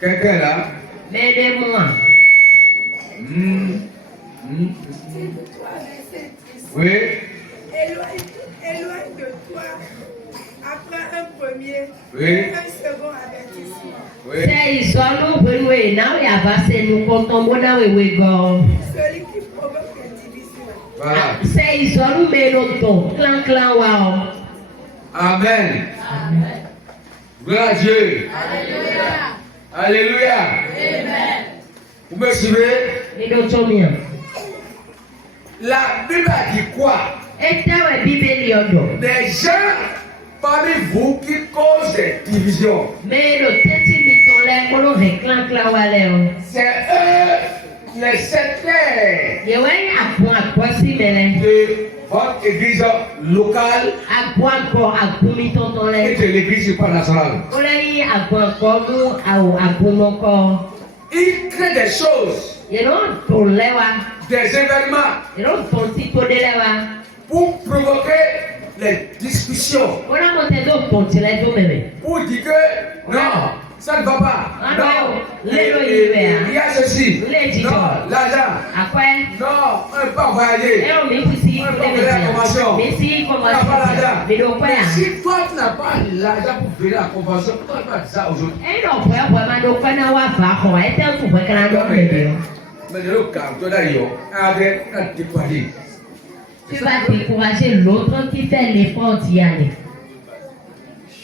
Quelqu'un là? Aidez-moi. Oui. Éloigne de toi. Après un premier, Oui. un second avertissement. Oui. C'est histoire nous venons now ya passer nous comptons bona wewe go. Celui qui provoque la division. Voilà. C'est histoire nous mais notre clan wow. Amen. Gloire à Dieu. Alléluia. Amen. Vous me suivez? Et d'autres miens. La Bible a dit quoi? Et t'as Bible yodo. Des gens parmi vous qui causent des divisions. Mais le petit miton là qu'on réclame clan C'est eux les sectaires yewen apon akwasi mele de votre église locale apon akọ akumi tonton et lẹ de l'église supranationale. oleyi apon akọ mu awo aponokọ Ils créent des choses, yẹlẹ tó lẹwa des événements yẹlẹ tó ti tó dé lẹwa pour provoquer les discussions, wọn náà mọ tẹ tó tó tilẹ tó mẹmẹ. pour dire que non, ça ne va pas. Ah Non, non, les lois, il y a ceci. Les Non, titans. l'argent. Akọ Non, on ne peut pas voyager. ẹ ọ mi kusi On ne peut pas payer la convention. mi si On n'a pas kọmọsi l'argent. mi do kọ ya Si toi tu n'as pas l'argent pour payer la convention, pourquoi tu vas dire ça aujourd'hui? ẹ lọ pọ ẹ pọ ẹ ma do kọ náà wà fà kọ ẹ tẹ kù pẹ kana dọ mẹbi o. Mais le cas, tu as d'ailleurs, avec un découragé. Tu vas décourager l'autre qui fait l'effort d'y aller.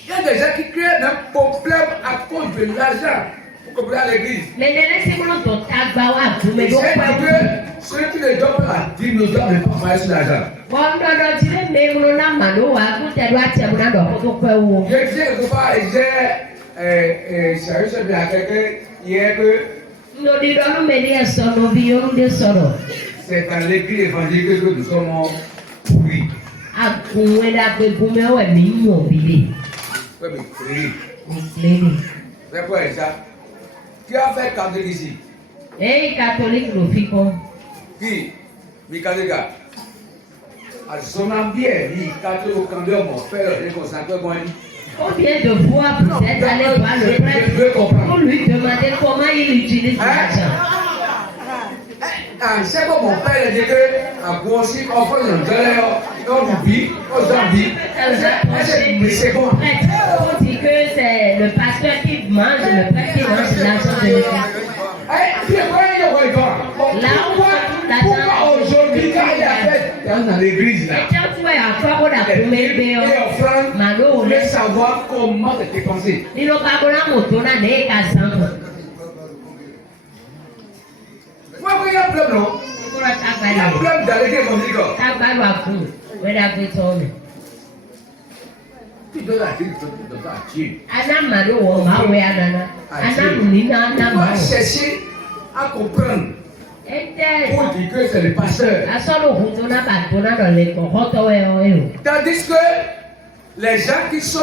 Il y a des gens qui créent un problème à cause de l'argent pour compléter à l'église. Mais laissez-moi ton tagawa pour me C'est que ceux qui ne donnent pas la dîme ne doivent pas travailler sur l'argent. Bon, non, tu veux même non, mano, à tout tes doigts, tu as mon ado, pour quoi ou. Je disais quelque part, j'ai bien à quelqu'un hier que Nous disons, mais les sons, nous vivons des sons. c'est dans l'église évangélique que nous sommes pourris. À couper la coupe, mais ouais, mignon, bilé. Comme pourris. C'est quoi ça? Qui a fait catholique ici? Eh, catholique, nous ficons. Qui? Mi catholique. À son ambiance, mi catholique au cambio, mon père, il est consacré moi. Combien de fois vous êtes allé voir le prêtre pour lui demander comment il utilise l'argent? C'est comme mon père dit que à Boissy, on fait un galère, on oublie, on oublie. C'est bon. On dit que c'est le pasteur qui mange, le prêtre qui mange l'argent de l'Église. Pourquoi aujourd'hui, quand il y a fête dans l'église là, Et quand tu es encore au Dakoumé, et offrande, Malo, on veut savoir comment te dépenser. il n'a pas de moto, n'a pas de sang. Moi, il y a un problème, non? Il y a un problème dans l'église évangélique. Tu dois la dire, tu dois la dire. On va chercher à comprendre pour dire que c'est le pasteur. Tandis que les gens qui sont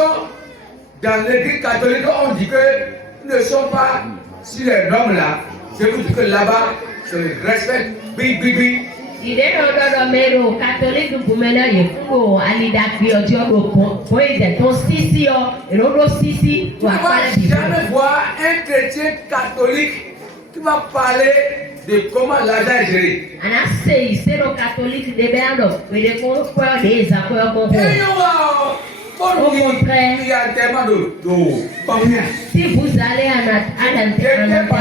dans l'église catholique, on dit que ne sont pas sur les normes là. Je vous dis que là-bas, c'est le respect. Bibi. Il est dans le mélo catholique pour mener les cours à l'idée de pour aider ton sisi et l'autre sisi. Tu ne vas jamais voir un chrétien catholique qui va parler de comment l'argent est géré. C'est le catholique de Berno, mais les confrères des accords Et au contraire, il y a tellement de pamia. si vous allez à l'enterrement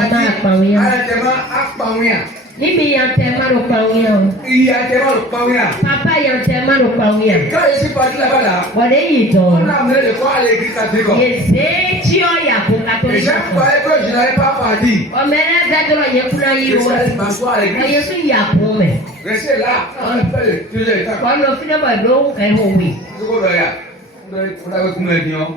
à Pamia. il y a tellement de pamia. Il y a tellement de pamia. Papa, il y a tellement de pamia. Quand je suis parti là-bas, là, On est on a amené le quoi à l'église catholique. et c'est tu as pour Et catholique. chaque fois que je n'avais pas parti, On met la date de l'année pour je suis allé m'asseoir à On l'église. y est sur Yapome. Restez là, on a fait le tous les temps. Quand le film est long, elle est oui. On avait combien de temps?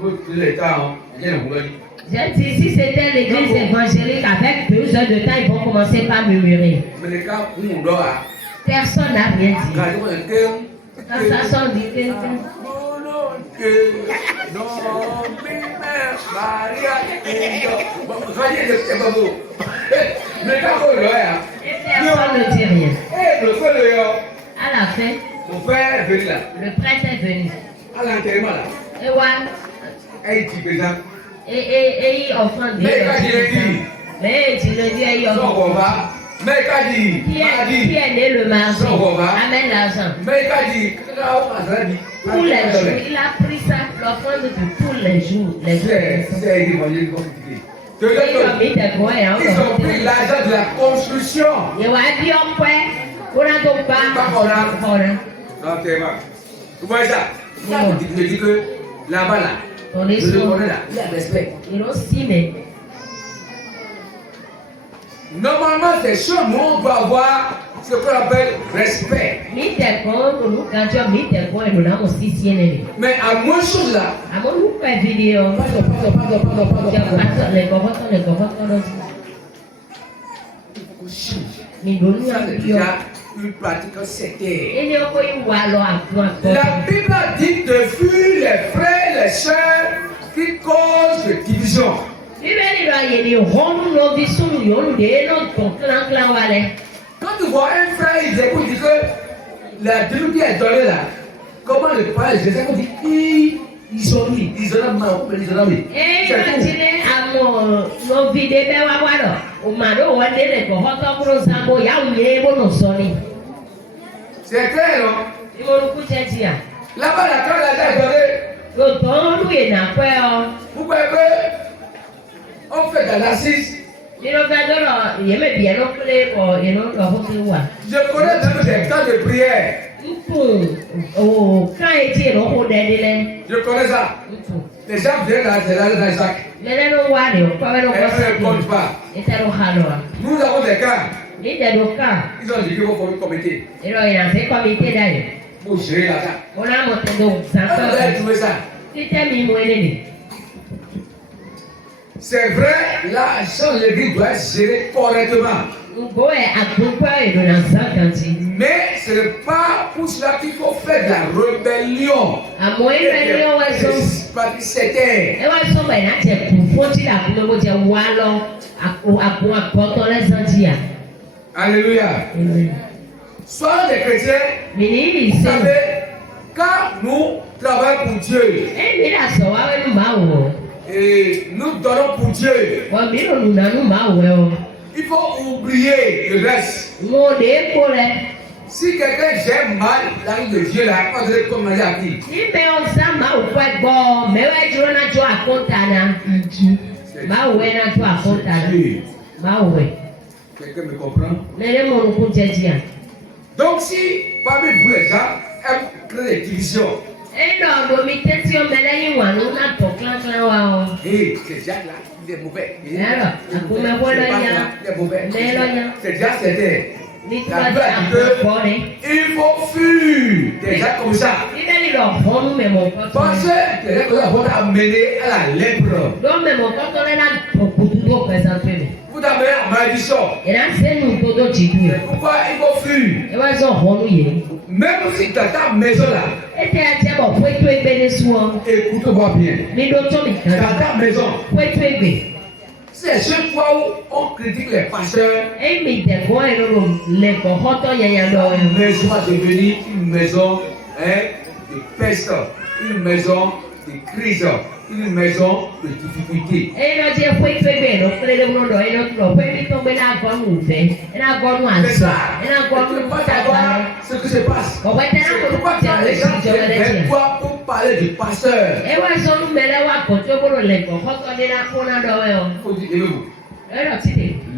Tous les temps, il y a un problème. J'ai dit, si c'était l'église évangélique avec 2 heures de temps, ils vont commencer par murmurer. Mais les cas où on dort, Personne n'a rien dit. quand on est Quand ça sonne, dit que. Mais quand on dort, Et personne ne dit rien. le feu À la fin, mon frère est venu là. le prêtre est venu. À à l'enterrement là. Ewa, Elle dit présent. eyi offrande. Mais quand il est dit, Mais tu le dis, eyi son offrande. repas. Mais quand il dit, Qui est né le mardi, amène l'argent. mais quand il dit, Tous les jours, il a pris ça, l'offrande de tous les jours. Les jours. c'est évangile compliqué. Il a mis des coins, hein, Ils ont pris l'argent de la construction. il va dire, on peut, on a donc pas. L'enterrement. Vous voyez ça? Moi, je dis que là-bas, là, On est je le sûr. connais là, il y a respect. Ils ont simé. Normalement, ces choses, nous, on doit avoir ce qu'on appelle respect. Mi te con, nous, quand tu as mis tes coins, nous avons aussi signé. Mais à moins chose là, À mon nous fait vidéo. Tu as pas les cocottes. il faut changer. Mais nous, Ça, nous c'est avons déjà une pratique sectaire. il y a encore une voix là à La Bible dit de fuir les frères, les sœurs qui causent de division. Quand tu vois un frère, il dit que la divinité est donnée là. Comment le parler? Je sais qu'on dit ils ont mis, ils ont mis, ils ont mis. C'est clair, non? Là-bas, la quand la est donnée, vous voyez que on fait de l'assise. Je connais même des temps de prière. Je connais ça. Les gens viennent là, c'est là dans les sacs. Et on ne compte pas. Nous avons des cas. Ils ont dit qu'il faut faire un comité. Pour gérer l'argent. Quand vous avez trouvé ça? C'est vrai, l'argent de l'église doit être géré correctement. Mais ce n'est pas pour cela qu'il faut faire de la rébellion. C'était. Alléluia. Soyons des chrétiens. Vous savez, quand nous travaillons pour Dieu et nous donnons pour Dieu, il faut oublier le reste. Si quelqu'un gère mal la vie de Dieu, là, on dirait comme on a dit. Quelqu'un me comprend? Donc si parmi vous les gens aiment créer des divisions, et c'est déjà là, il est mauvais. Il est mauvais. C'est déjà c'était. La Bible dit que il faut fuir des gens comme ça. Parce que les gens comme ça vont amener à la lèpre. Vous avez une malédiction. C'est pourquoi il faut fuir. Même si dans ta maison là, écoute-moi bien. Dans ta maison, c'est chaque fois où on critique les pasteurs, la maison va devenir une maison de peste, une maison de crise, une maison de difficulté. C'est ça. Tu ne peux pas savoir ce qui se passe. C'est pourquoi quand les gens viennent vers toi pour parler du pasteur, il faut dire levez-vous.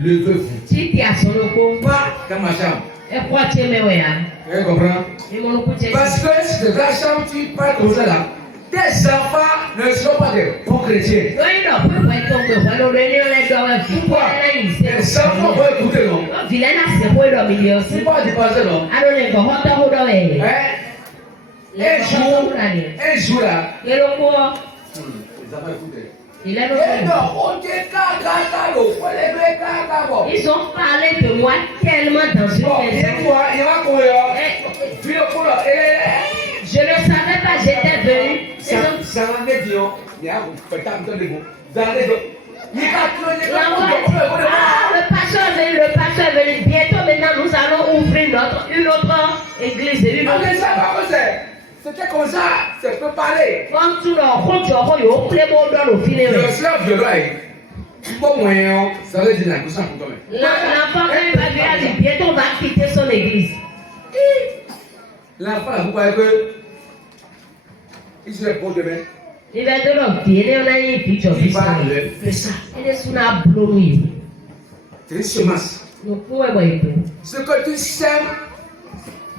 Levez-vous. Pas dans ma chambre. Tu comprends? Parce que si dans ta chambre tu parles comme ça là, tes enfants ne seront pas des bons chrétiens. Pourquoi? Les enfants vont écouter non? Pourquoi du pasteur non? Un jour là, les enfants écoutaient. Ils ont parlé de moi tellement dans une maison. Je ne savais pas, j'étais venu. Le pasteur est venu. Bientôt maintenant, nous allons ouvrir une autre église. C'était comme ça, c'est préparé. Wọ́n tún lọ kójọ kó yóò pélé bó dọ́rọ̀ fílẹ̀ Le rẹ̀. slave de l'oeil, bon moyen, ça veut dire la couche en couteau. L'enfant quand il va venir bientôt va quitter son église. L'enfant, vous voyez que il se pose demain. Il va te le dire, on a une picture Il de va ça. le faire ça. Il est sous la blouse. C'est une semence. Nous pouvons voir tout. Ce que tu sèmes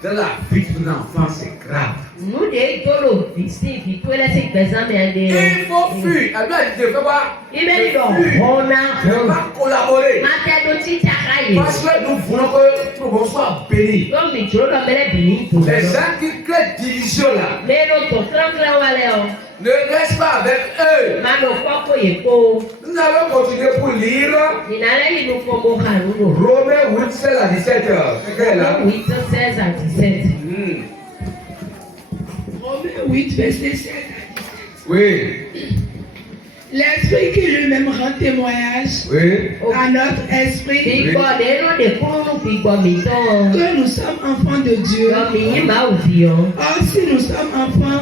dans la vie de ton enfant, c'est grave. Nous des dolos ici, qui peut laisser présent mais Il faut fuir. Elle doit dire, fais voir. Il m'a dit donc, on Ne a. pas collaborer. Ma tête de tita caille. Parce que nous voulons que nous soyons bénis. Donc, mi jolo dans mes bénis pour Les nous. gens qui créent division là, Mais nous sommes tranquilles à l'air. ne reste pas avec eux. Mano kwako yeko. Nous allons continuer pour lire Inalali nous como kanuno. Romains 8, 16 à 17. C'est quel là? 8, 16 à 17. Romains 8, verset 7. Oui, L'esprit qui lui-même rend témoignage oui, à notre esprit Bigbo deno de kunu bigbo mito. que nous sommes enfants de Dieu. Yo mi ma uvio. Or, si nous sommes enfants,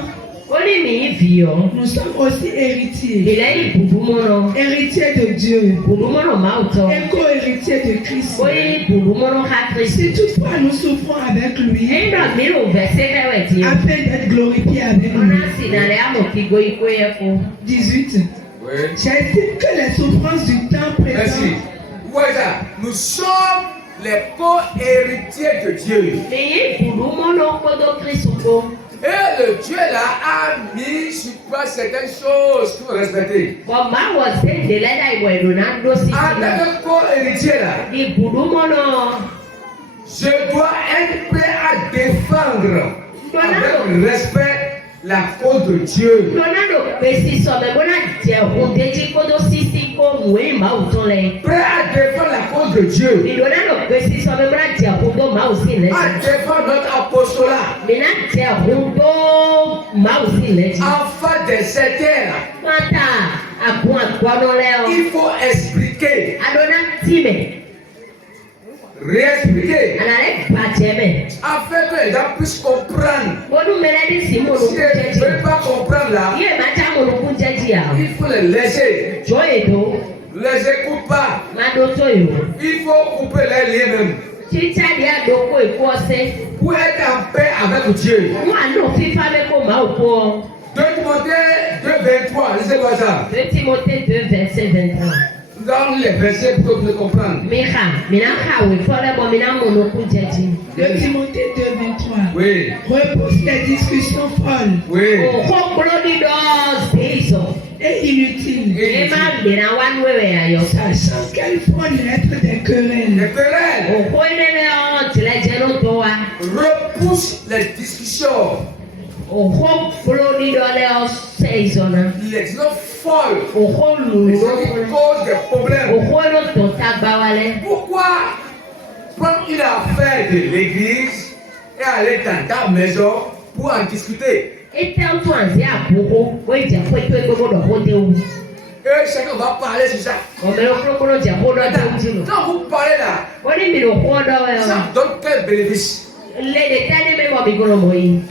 Oni mi vio. nous sommes aussi héritiers. Ilai bubumono. Héritiers de Dieu Bubumono mauto. et co-héritiers de Christ. Oi bubumono ha Christ. Si toutefois nous souffrons avec lui, Endo miro verset kaweti. afin d'être glorifiés avec Ona lui. sinale amo kigo ikoyeko. 18. oui. J'estime que les souffrances du temps Merci. présent Vous voyez ça? Nous sommes les co-héritiers de Dieu. Mi bubumono kodo Christ ko. Et le Dieu là a mis sur place certaines choses qu'il faut respecter. Bon ma was de leda ibo edona ndo En sisi. tant que co-héritier là, Di bubumono. je dois être prêt à défendre avec respect la cause de Dieu. Donado pesi so me bona je hundeji kodo sisi ko mwe ma utole. Prêt à défendre la cause de Dieu. Ni donado pesi so me bona je hundo ma usile. À défendre notre apostolat. Mina je hundo ma usile. Enfant des sectaires. Mata abu akwono leo. Il faut expliquer, Adona time. réexpliquer, Anale pacheme. afin que les gens puissent comprendre. Bodu meladi simo no Si ils ne kunjeji. veulent pas comprendre là, Ye mata mo no kunjeji ya. il faut les laisser. Joye do. Les écoute pas. Madoto yo. Il faut couper les liens même. Chicha dia doko ikose. Pour être en paix avec Dieu. Moi no fifa me ko ma uko. 2 Timothée 2, 23, lisez moi ça. 2 Timothée 2, verset 23. Nous allons lire les versets pour que vous compreniez. Micha, mina kawe, fole bo mina mono kujeji. 2 Timothée 2, 23. Oui, Repousse les discussions folles oui. O glodi dos iso. et inutiles, Ema mina wanwewe ayo. sachant qu'elles font naître des Les querelles. querelles O koinene o tile jeno toa. repoussent les discussions, O glodi do le o seizona. les discussions folles, O les lulu. discussions qui causent des O problèmes. koino to tagbawale. Pourquoi prendre une affaire de l'église et aller dans ta maison pour en discuter? Ete o to anzi aboko, o ije ko ito egbogbo do ho dewu. Et chacun va parler sur ça. O me lo krokoro je ho do dewu jino. Quand vous parlez là, Oni mi lo ho do ça donne quel bénéfice? le tani me mo mi goro mo yi.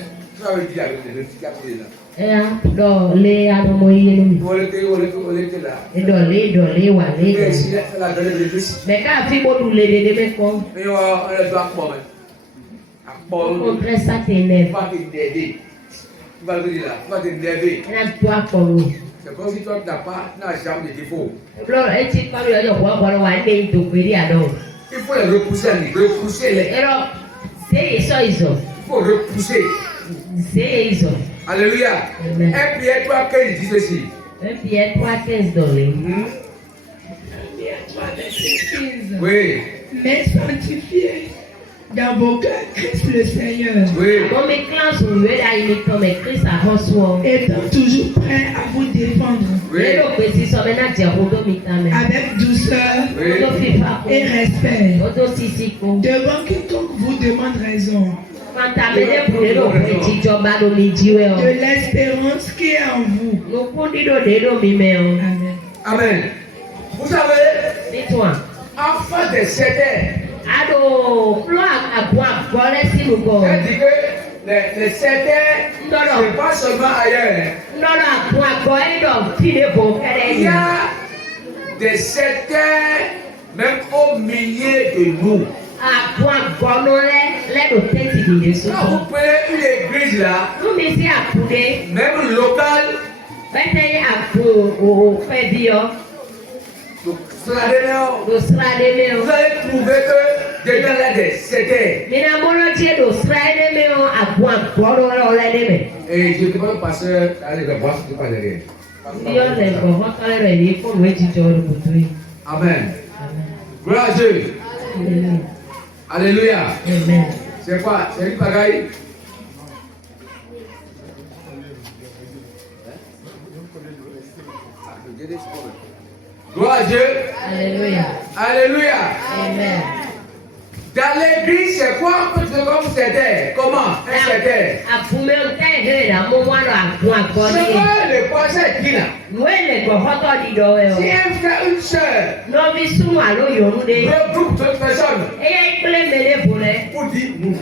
Ça veut dire avec les bénéfices là. Do le ano mo yi ni mi. On était là. Do le wa Mais le. si elle a donné des bénéfices, Me ka fi bo du le de me ko. mais on doit apprendre. O Apprendre. tre sa te ne. Tu vas t'aider. Tu vas te dire là, tu vas t'énerver. Na to akoro. C'est comme si toi tu n'as pas, tu n'as jamais de défaut. Lo e ti pa yo yo wa wa de to peri ado. Il faut les repousser les. Ero se iso iso. Il faut repousser. Se iso. Alléluia. Amen. 1 Pierre 3, 15 dit ceci. Un pied 3-15 dollars. 3, verset 15. Oui, Mais sanctifiez dans vos cœurs Christ le Seigneur, oui. Bon, mes classes, on lui a mis comme Christ à Roswell. étant toujours prêt à vous défendre Oui, Le petit sont maintenant dire au domitame. avec douceur oui. Odo fifa et respect Odo sisiko. devant quiconque vous demande raison Quand t'as mené pour le petit job à l'omidiwe. de l'espérance qui est en vous. Nous condamnons de l'omimeo. Amen. Amen. Vous savez, Dis-toi. enfant des sectaires, Ado, floa à boire, voilà si nous go. elle dit que les sectaires, c'est pas seulement ailleurs. Il y a des sectaires même au milieu de nous. Quand vous prenez une église là, même locale, vous allez trouver que dedans là des sectaires. Et je demande au pasteur d'aller le voir ce qui passe derrière. Amen. Gloire à Dieu. Alléluia. C'est quoi? C'est une bagaille. Gloire à Dieu. Alléluia. Alléluia. Amen. Dans l'église, c'est quoi un peu comme c'était? Comment? Un c'était? C'est quoi le passé dit là? Si un frère, une soeur, regroupe d'autres personnes pour dire nous.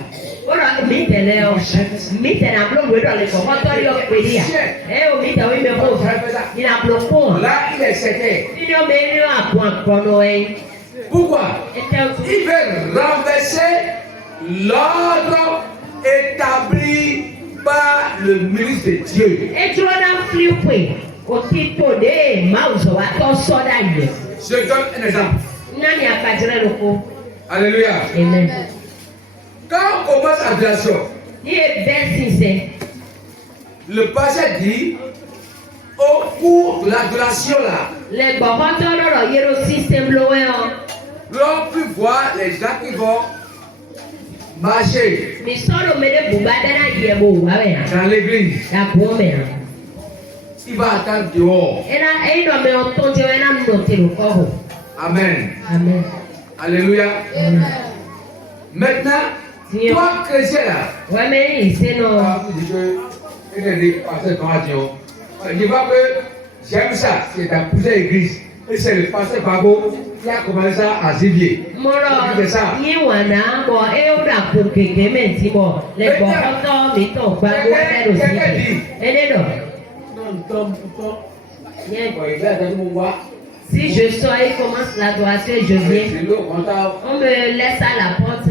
Là, il est c'était. Pourquoi? Il veut renverser l'ordre établi par le ministre de Dieu. Je donne un exemple. Alléluia. Amen. Quand on commence l'adoration, le passé dit au cours de l'adoration là, l'on peut voir les gens qui vont marcher dans l'église. Il va attendre dehors. Amen. Amen. Alléluia. Amen. Maintenant, toi chrétien là, vous dites que je vois que j'aime ça, c'est dans plusieurs églises. Et c'est le pasteur Bago qui a commencé ça à Zivier. C'est ça. Si je sors et commence l'adoration et je viens, on me laisse à la porte.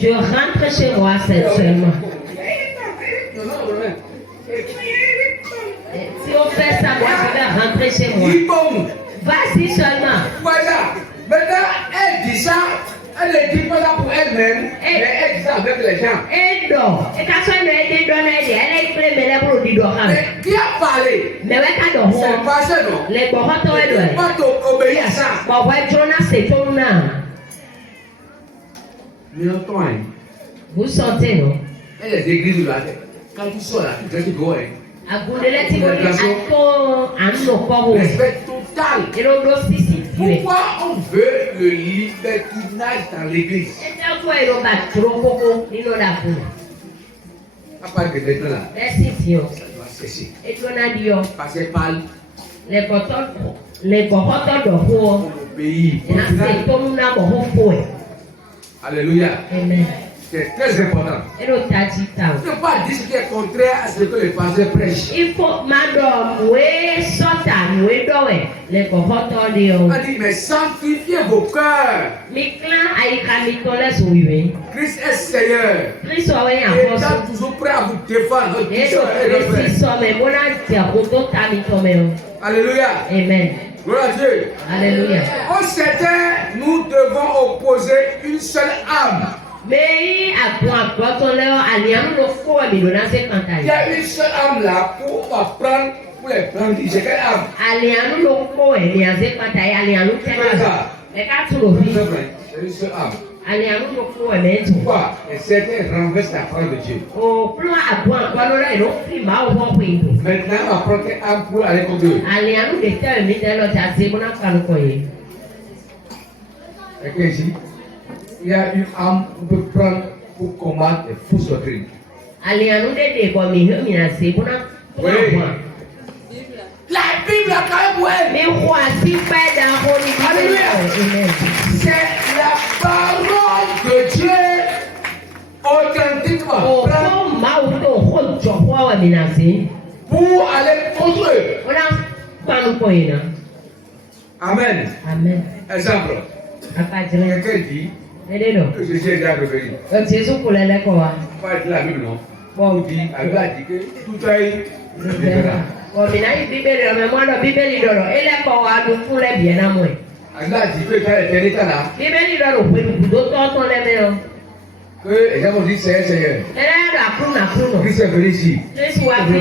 Je rentre chez moi seulement. Si on fait ça, moi je vais rentrer chez moi. Vas-y seulement. Voilà. Maintenant, elle dit ça. Elle ne dit pas ça pour elle-même, mais elle dit ça avec les gens. Mais qui a parlé? C'est pas ça, non? Il ne pas t'obéir à ça. Mais Antoine, vous sentez, non? elle est églises là. Quand tu sors là, tu te dois. Respect total. Pourquoi on veut le libertinage dans l'église? À part que maintenant là, ça doit cesser. Parce qu'elle parle, on obéit. Alléluia. Amen. C'est très important. Ne pas dire ce qui est contraire à ce que le pasteur prêche. Il faut On dit, mais sanctifiez vos cœurs. Christ est Seigneur. Il est toujours prêt à vous défendre. Alléluia. Amen. Gloire à Dieu. Alléluia. Au certain, nous devons opposer une seule âme. Il y a une seule âme là pour apprendre, pour les prendre. J'ai quelle âme? C'est une seule âme. Pourquoi? Et certains renversent la parole de Dieu. Maintenant, on va prendre quelle âme pour aller contre eux. Et que ici, il y a une âme qu'on peut prendre pour combattre les fausses doctrines. La Bible a quand même pour elle. Alléluia. C'est la parole de Dieu authentique automatiquement Oh, prêt oh, Mauto, oh, John, ouais, menacé. pour aller contre eux. Voilà, pas nous connaître. Amen. Amen. Exemple, Akadire. quelqu'un dit Aidez nous. que Jésus est déjà revenu. Jésus pour les quoi? Pas être la Bible, non. Bon, Il dit, elle a dit que tout a eu bon, mais là, il Bible, mais moi, la Bible, il donne. Et les quoi, nous pour les bien à moi. Elle a dit que quand elle était là, Bible, il donne, nous d'autres, on les met. que les gens ont dit Seigneur. Et là, la cour, Christ est venu ici. Je suis allé.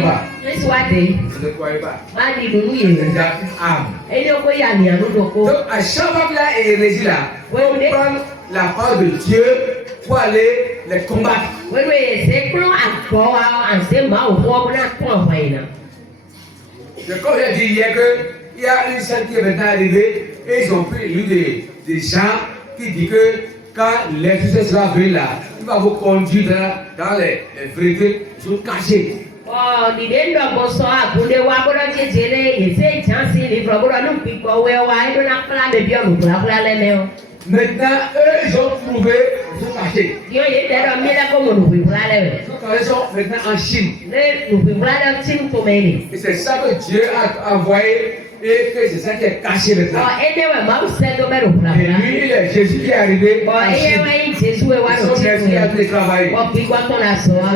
Je ne croyais pas. Pas dit, nous, C'est déjà une âme. et nous, il y a rien, nous, donc. Donc, à chaque fois que la hérésie là, on prend la parole de Dieu pour aller les combattre. Oui, c'est pour un c'est mal, pour un Donc, comme j'ai dit hier qu'il y a une scène qui est maintenant arrivée et ils ont pris des gens qui disent que quand l'injustice sera venue là, il va vous conduire dans les vérités, ils sont cachés. Oh, il est dans mon soir, pour les voir, pour les gérer, et c'est chancy, les frères, nous piquons, ouais, ouais, nous n'avons pas de bien, nous n'avons pas les mains. Maintenant, eux, ils ont trouvé, ils sont cachés. Ils Ils sont maintenant en Chine. sont Et c'est ça que Dieu a envoyé et que c'est ça qui est caché maintenant. Et lui, il est Jésus qui est arrivé en Chine. Ils sont restés à tous travailler. Ce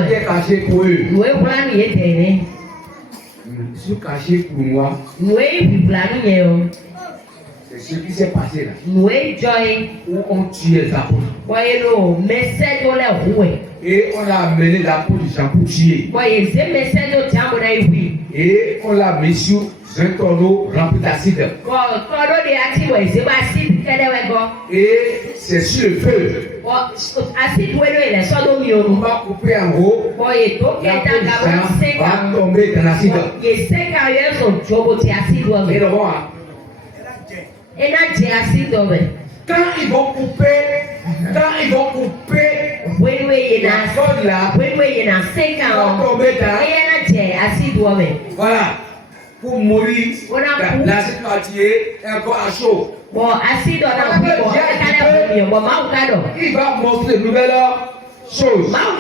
qui est caché pour eux. Ils sont cachés pour moi. C'est ce qui s'est passé là. Où on tuait les apôtres. Et on a amené l'apôtre du Jean pour tuer. Et on l'a mis sur un tonneau rempli d'acide. Et c'est sur le feu. On va couper en haut. L'apôtre du Jean va tomber dans l'acide. Et le roi. Quand ils vont couper la corde là, voilà, pour mourir, l'acide va tuer encore à chaud. Il va montrer de nouvelles choses. Quand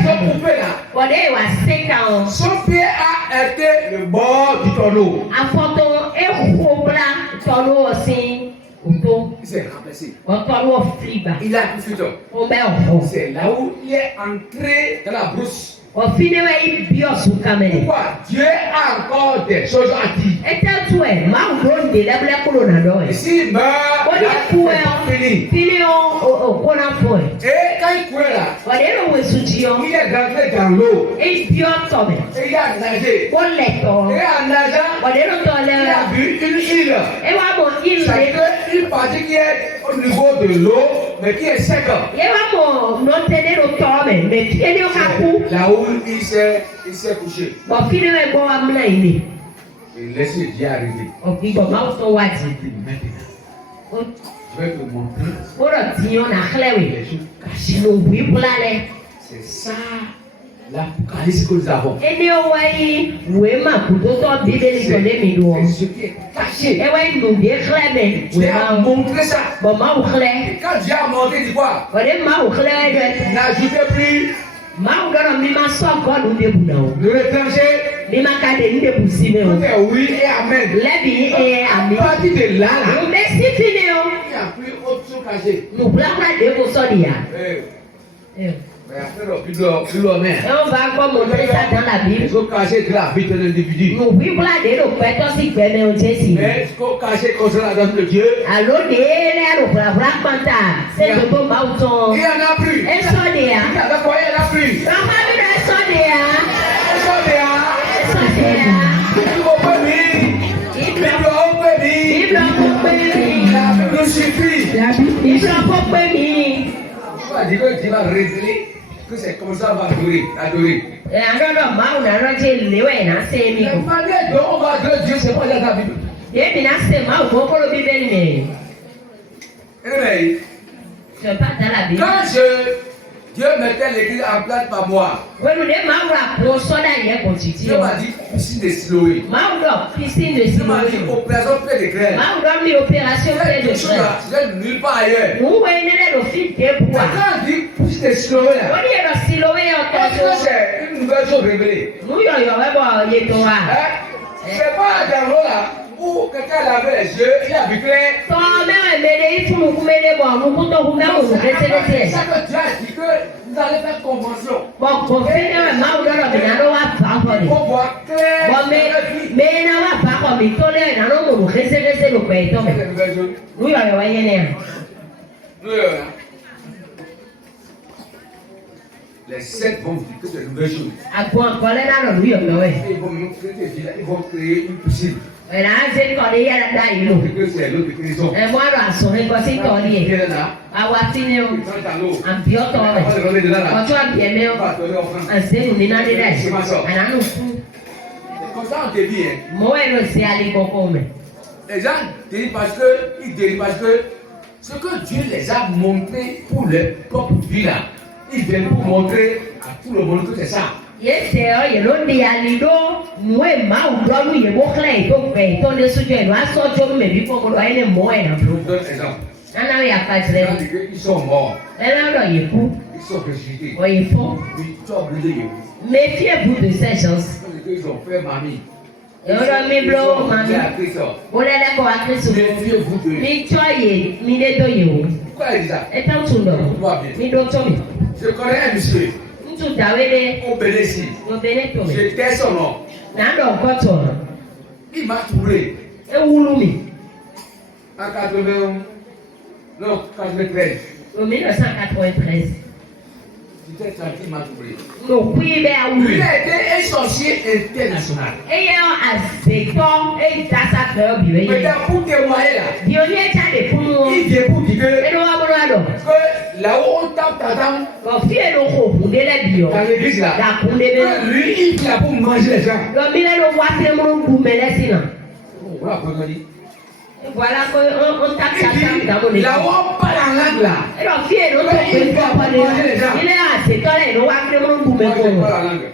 ils ont coupé là, son pied a été le bord du tonneau. Il s'est renversé. Il a tout fait. C'est là où il est entré dans la brousse. Pourquoi Dieu a encore des choses à dire. Et s'il meurt, il est fini. Et quand il courait là, il est rentré dans l'eau. Et il a nagé. Et en nageant, il a vu une île. C'est une partie qui est au niveau de l'eau, mais qui est sec. Là où il s'est couché. Il laisse Dieu arriver. Maintenant, je vais te montrer les choses cachées. C'est ça l'Apocalypse que nous avons. C'est ce qui est caché. Dieu a montré ça. Et quand Dieu a montré, il dit quoi? N'ajoutez plus le étranger. Tout est oui et amen. À partir de là, il n'y a plus autre chose cachée. On va montrer ça dans la Bible. Il faut cacher de la vie de l'individu. Mais il faut cacher concernant la dame de Dieu. Il n'y en a plus. Il n'y en a plus. On va dire que Dieu va révéler que c'est comme ça qu'on va adorer. La manière dont on va adorer Dieu, c'est pas dans la Bible. Quand Dieu mettait l'église en place par moi, Dieu m'a dit piscine de Siloé. Dieu m'a dit opération plein de graines. C'est nulle part ailleurs. bois. Quand on dit plus de Siloé On là, dit le Siloé en est-ce que tant c'est une nouvelle chose révélée? nous y a vraiment y est toi. C'est pas dans l'eau là où quelqu'un lavait les yeux, il a vu clair. Ton mère est mêlée, il faut nous mêler bon, nous comptons vous mettre au reste C'est ça que Dieu a dit que vous allez faire convention. bon, pour finir, ma ou dans le binado va pas Il parler. faut voir clair. Bon, mais non va pas comme il tourne dans le monde, reste le pays tombe. C'est une nouvelle chose. Nous y a rien né. Nous, les 7 vont vous dire que c'est une nouvelle chose. À quoi on connaît là le lui on ouais. Ils vont créer une piscine. Et là, c'est quand il y a la taille l'eau. Que c'est l'eau de création. Et moi là, son réconcilié quand il est. À Watine, Ils sont à l'eau. en bio On va tombe. le remettre dedans là. Quand tu as bien mis, On va tourner en France. un c'est nous n'a des dates. À la nous fou. Comme ça, on te dit, hein. Moi, elle c'est aller beaucoup mais. Les gens dérivent parce que, ils dérivent parce que ce que Dieu les a montré pour leur propre vie là, ils viennent pour montrer à tout le monde que c'est ça. Yes, il l'on dit à l'ido, moi, ma ou doit lui, il faut clair, il faut faire, ton de sujet, il doit sortir, mais il faut qu'on doit aller moins dans Je l'eau. vous donne un exemple. Ah non, il y a pas de Les gens raison. disent qu'ils sont morts, Et là, là, il est fou. ils sont ressuscités. Oui, il faut. Ils sont brûlés. Méfiez-vous de ces choses. Ils ont fait mamie. Et on a mis blanc, mamie. On est d'accord à Christ. Méfiez-vous d'eux. Mi choye, mi ne doye. Pourquoi il dit ça? Et tant tout le mi do tomi. Je connais un monsieur Ntu dawede, au Bénécy. no bene tomi. Je tais son nom. Na do goto. Il m'a trouvé E wulumi. en 80. Non, 93. En 1993. J'étais tranquille, il m'a trouvé. No kui be a Lui, wulu. il a été un sorcier international. E ye azeto e dasa fe obi we. Maintenant, pour témoigner là, Di oni e chade funu. il vient pour dire E do wa bolo ado. que là-haut on tape t'attend Ko fi e do ko bunde le bi o. dans l'église là. Da kunde be. Que lui, il vient pour manger les gens. Lo mi le do wa te mo bu mele sina. Voilà quoi on dit. Voilà que on tape ça Il dans mon dit, là-haut on parle en langue là. E do fi e do to pe ko pa de. Ile azeto le do wa te mo bu me Moi, je ko. parle en langue.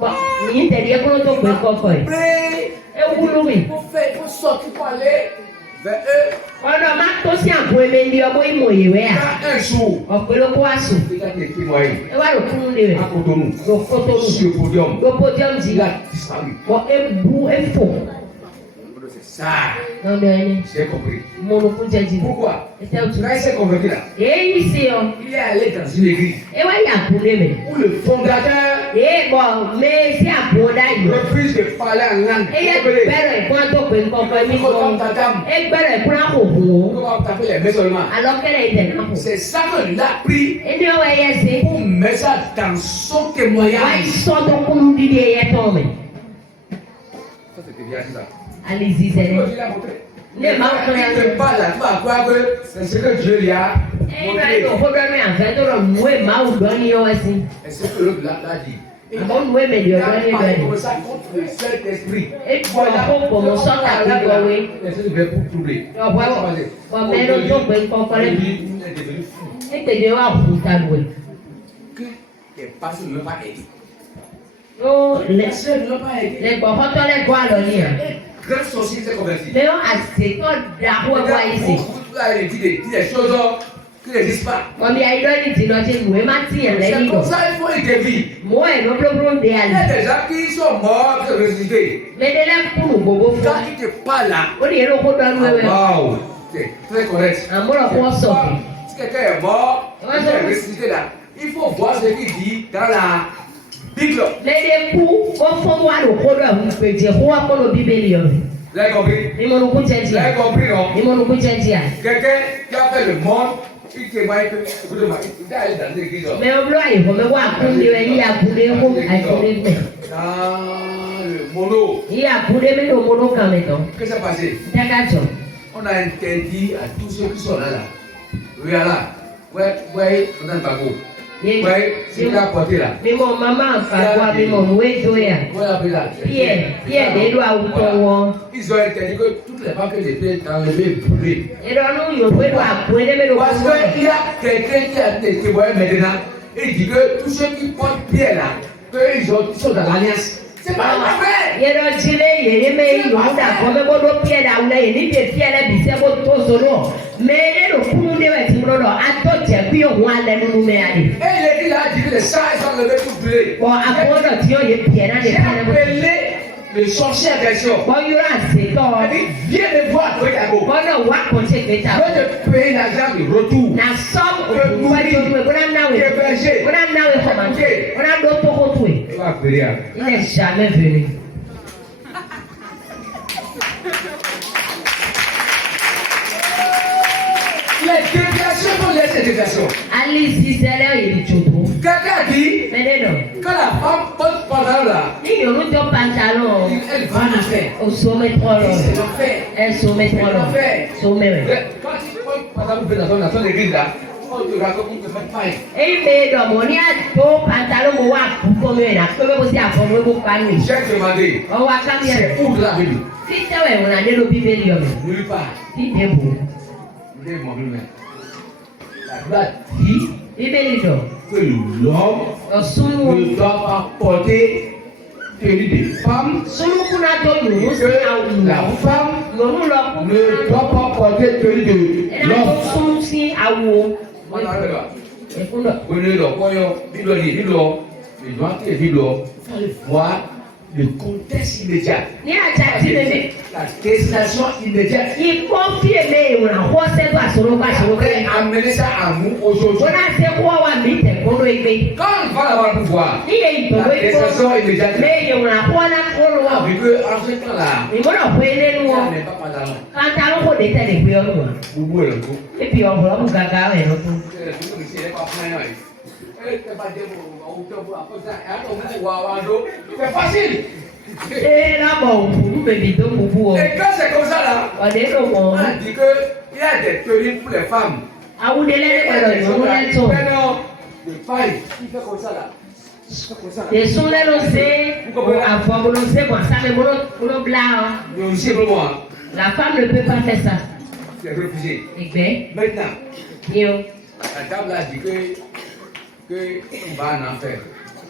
Bon, ni tẹ̀lé kúrò tó pé kọ́kọ́ yìí. Pray. E wúlò mi. Il faut sortir pour aller vers eux. Ọ̀dọ̀ máa tó sí àpò emeli ọmọ ìmọ̀ ìwé à. Quand un jour, Ọ̀pẹ̀lọpọ̀ àṣù. il a été témoigné Ẹ wá lò kúrú lè rẹ̀. à Cotonou, Lò kótó nù. sur le podium, Lò podium jì. il a disparu. Bọ̀ ebu efò. C'est ça. Lọ́dọ̀ ẹni. J'ai compris. Mo lò kú jẹ jì. Pourquoi? Ẹ tẹ́ òtún. Quand il s'est converti là, Èyí sí ọ. il est allé dans une église Ẹ wá yà kú lé mi. où le fondateur Èyí bọ̀ mé sí àpò dá yìí. refuse de parler en langue. Ẹ yẹ bẹ̀rẹ̀ ìkún tó pé kọ́kọ́ mi kọ́. Ẹ bẹ̀rẹ̀ ìkún àkókò. Comment taper les mains seulement? Alọ́kẹ́lẹ̀ ìtẹ̀ náà kò. C'est ça que il a pris Ẹni ọwọ́ ẹyẹ sí. pour mettre ça dans son Why témoignage. sọ́dọ̀ kúrú dídí ẹyẹ tọ́ mi? Ça c'était bien ça. Alizi Il sẹ́lẹ̀. a montré. Ne ma kọ́ ya Il lọ. ne parle là, tu vas croire que c'est ce que Dieu lui a Ẹyin náà montré. yóò fọdọ́ mi àfẹ́ tó lọ mú ẹ̀ máa wù dọ́ ní ọwọ́ sí. Et c'est ce que l'autre l'a dit. Àmọ́ mú ẹ̀ mẹ̀lẹ̀ Il ọ̀dọ́ ní a parlé ìbẹ̀rẹ̀. comme ça contre le Saint-Esprit. Et puis, on peut sortir à Bigoré. Il va pour troubler. Ọ̀pọ̀ ọ̀pọ̀ mẹ́rin tó pé kọ́kọ́ lẹ́nu. Il est devenu fou. Ẹgbẹ̀dẹ̀ wà fún talùwẹ̀. Que les pasteurs ne l'ont pas aidé. Ó Les sœurs ne l'ont pas aidé. lẹ́gbọ̀n kọ́tọ́ lẹ́gbọ́ àlọ́ ní à. Un grand sorcier s'est converti. Lẹ́yìn àṣetọ́ dàpọ̀ ẹ̀wọ̀ ayé sí. Il dit des choses qui n'existent pas. Kọ̀mí ayélujára ti lọ sí ìwé má tìyàn C'est lẹ́yìn comme lọ. ça qu'il faut intervenir. Mú ẹ̀ ló blóbló de Il y àlè. a des gens qui sont morts, qui sont ressuscités. Mẹ́tẹ́lẹ́ kúrò gbogbo fún. Quand ils te parlent là, Ó ní èrò kó dánú ẹ̀wẹ̀. waouh, c'est très correct. Àmúlò kó sọ̀kè. Si quelqu'un est mort, il est ressuscité là, il faut voir ce qu'il dit dans la Bible. Lédè kú, ó fún wa lò kó dọ̀ ìpèjì kó wá kó lò bíbélì ọ̀rẹ́. Vous avez compris? Ìmọ̀nùkú jẹ́jì Vous à. avez compris, non? Ìmọ̀nùkú jẹ́jì à. Quelqu'un qui a fait le monde, il témoigne que, écoutez-moi, il est allé dans l'église. Mẹ ọblọ́ àyẹ̀fọ́ mẹ́wọ́ àkúndé rẹ̀ yí àkúndé kó àìkúndé mẹ́. Dans le mono, Yí àkúndé mẹ́ ló mọ́nú kan mẹ́tọ́. qu'est-ce qui s'est passé? Dákàjọ́. On a interdit à tous ceux qui sont là. Regarde là. Ouais, on a un bagot. Ouais, c'est là porté là. Mímọ̀ màmá àfàgbọ́ mímọ̀ mú ètò yà. Voilà, là. Pierre dédú àwùjọ wọn. Ils ont interdit que toutes les femmes que étaient dans le même brûlées. Ìrọ̀lú yòókù ètò àkúndé mẹ́ ló Parce kó wọ́n. qu'il y a quelqu'un qui a été témoigné maintenant. Il dit que tous ceux qui portent Pierre là, qu'ils sont dans l'alliance. C'est pas vrai. Yẹ́rọ jílé yèyé mẹ́ ìyọ̀mú dàkọ́ mẹ́ gbọ́dọ̀ Pierre dàwùlẹ̀ yìí níbi Pierre lẹ́bi sẹ́ kó tó sọ̀rọ̀. Mẹ́lẹ́ ló kúrú déwẹ̀ tí mo lọ àtọ̀jẹ̀ puis au roi les nous mais aller. Et l'église a dit que les saints sont levés pour brûler. Bon à quoi de Dieu est bien dans les J'ai appelé le sorcier en question. bon il y aura c'est toi. Il dit, viens me voir avec ta go. Bon non wa côté de ta. Je vais te payer l'argent de retour. Na somme au roi de Dieu. On a nawe. On a nawe comment? On a d'autres retrouver. Tu vas payer. Il n'est jamais venu. Les déviations sont les déviations. Allez-y, c'est là il est tout. Quelqu'un dit, Mais non. quand la femme porte pantalon là, Il y a un pantalon elle va en affaire. au sommet trop long. C'est l'enfer. Un sommet trop long. Sommet. Quand tu portes pantalon dans l'église là, on te raconte qu'on te fait pareil. Et mais dans mon yard, ton pantalon moi pour combien là? Que vous avez formé pour pas nous. J'ai demandé, On va combien? c'est où de la Bible? Si tu veux, on a des Bible. Nulle part. Si tu veux. Vous avez mon Bible. La Bible dit Bible. que l'homme Sous ne doit pas porter tenue de femme. sous kuna to nous Que c'est la femme nous leur ne doit pas porter tenue de et là l'homme. sous si awo. On a le droit. Et pour le Vous ne le voyez, Bible dit, Bible, il doit être Bible, il faut voir le contexte immédiat. ni a chati bébé. La destination immédiate. Il confie mais on a croisé toi sur le pas sur le Après, amener ça à nous aujourd'hui. on a c'est quoi on mit pour nous aider. Quand il va avoir le pouvoir, Ni est la pour destination immédiate. mais on a pas la pour Vu que en ce temps-là, nous. Mais on a payé nous. ça n'est pas pantalon. Quand à l'on était des vieux nous. Vous pouvez le coup. Et puis on va vous gaga et nous. C'est facile. Et là bon, vous bébé donc vous. Et quand c'est comme ça là, On est au on monde. a dit qu'il y a des tenues pour les femmes. Ah vous délai Il y a des les choses là, gens. mais non, de paille, il fait comme ça là. Il fait comme ça là. Les sons là l'on sait, à voir vous sait quoi ça mais vous blanc. Mais aussi pour moi, La femme ne peut pas faire ça. c'est refusé. Et bien, Maintenant, yo. la table a dit que on va en enfer.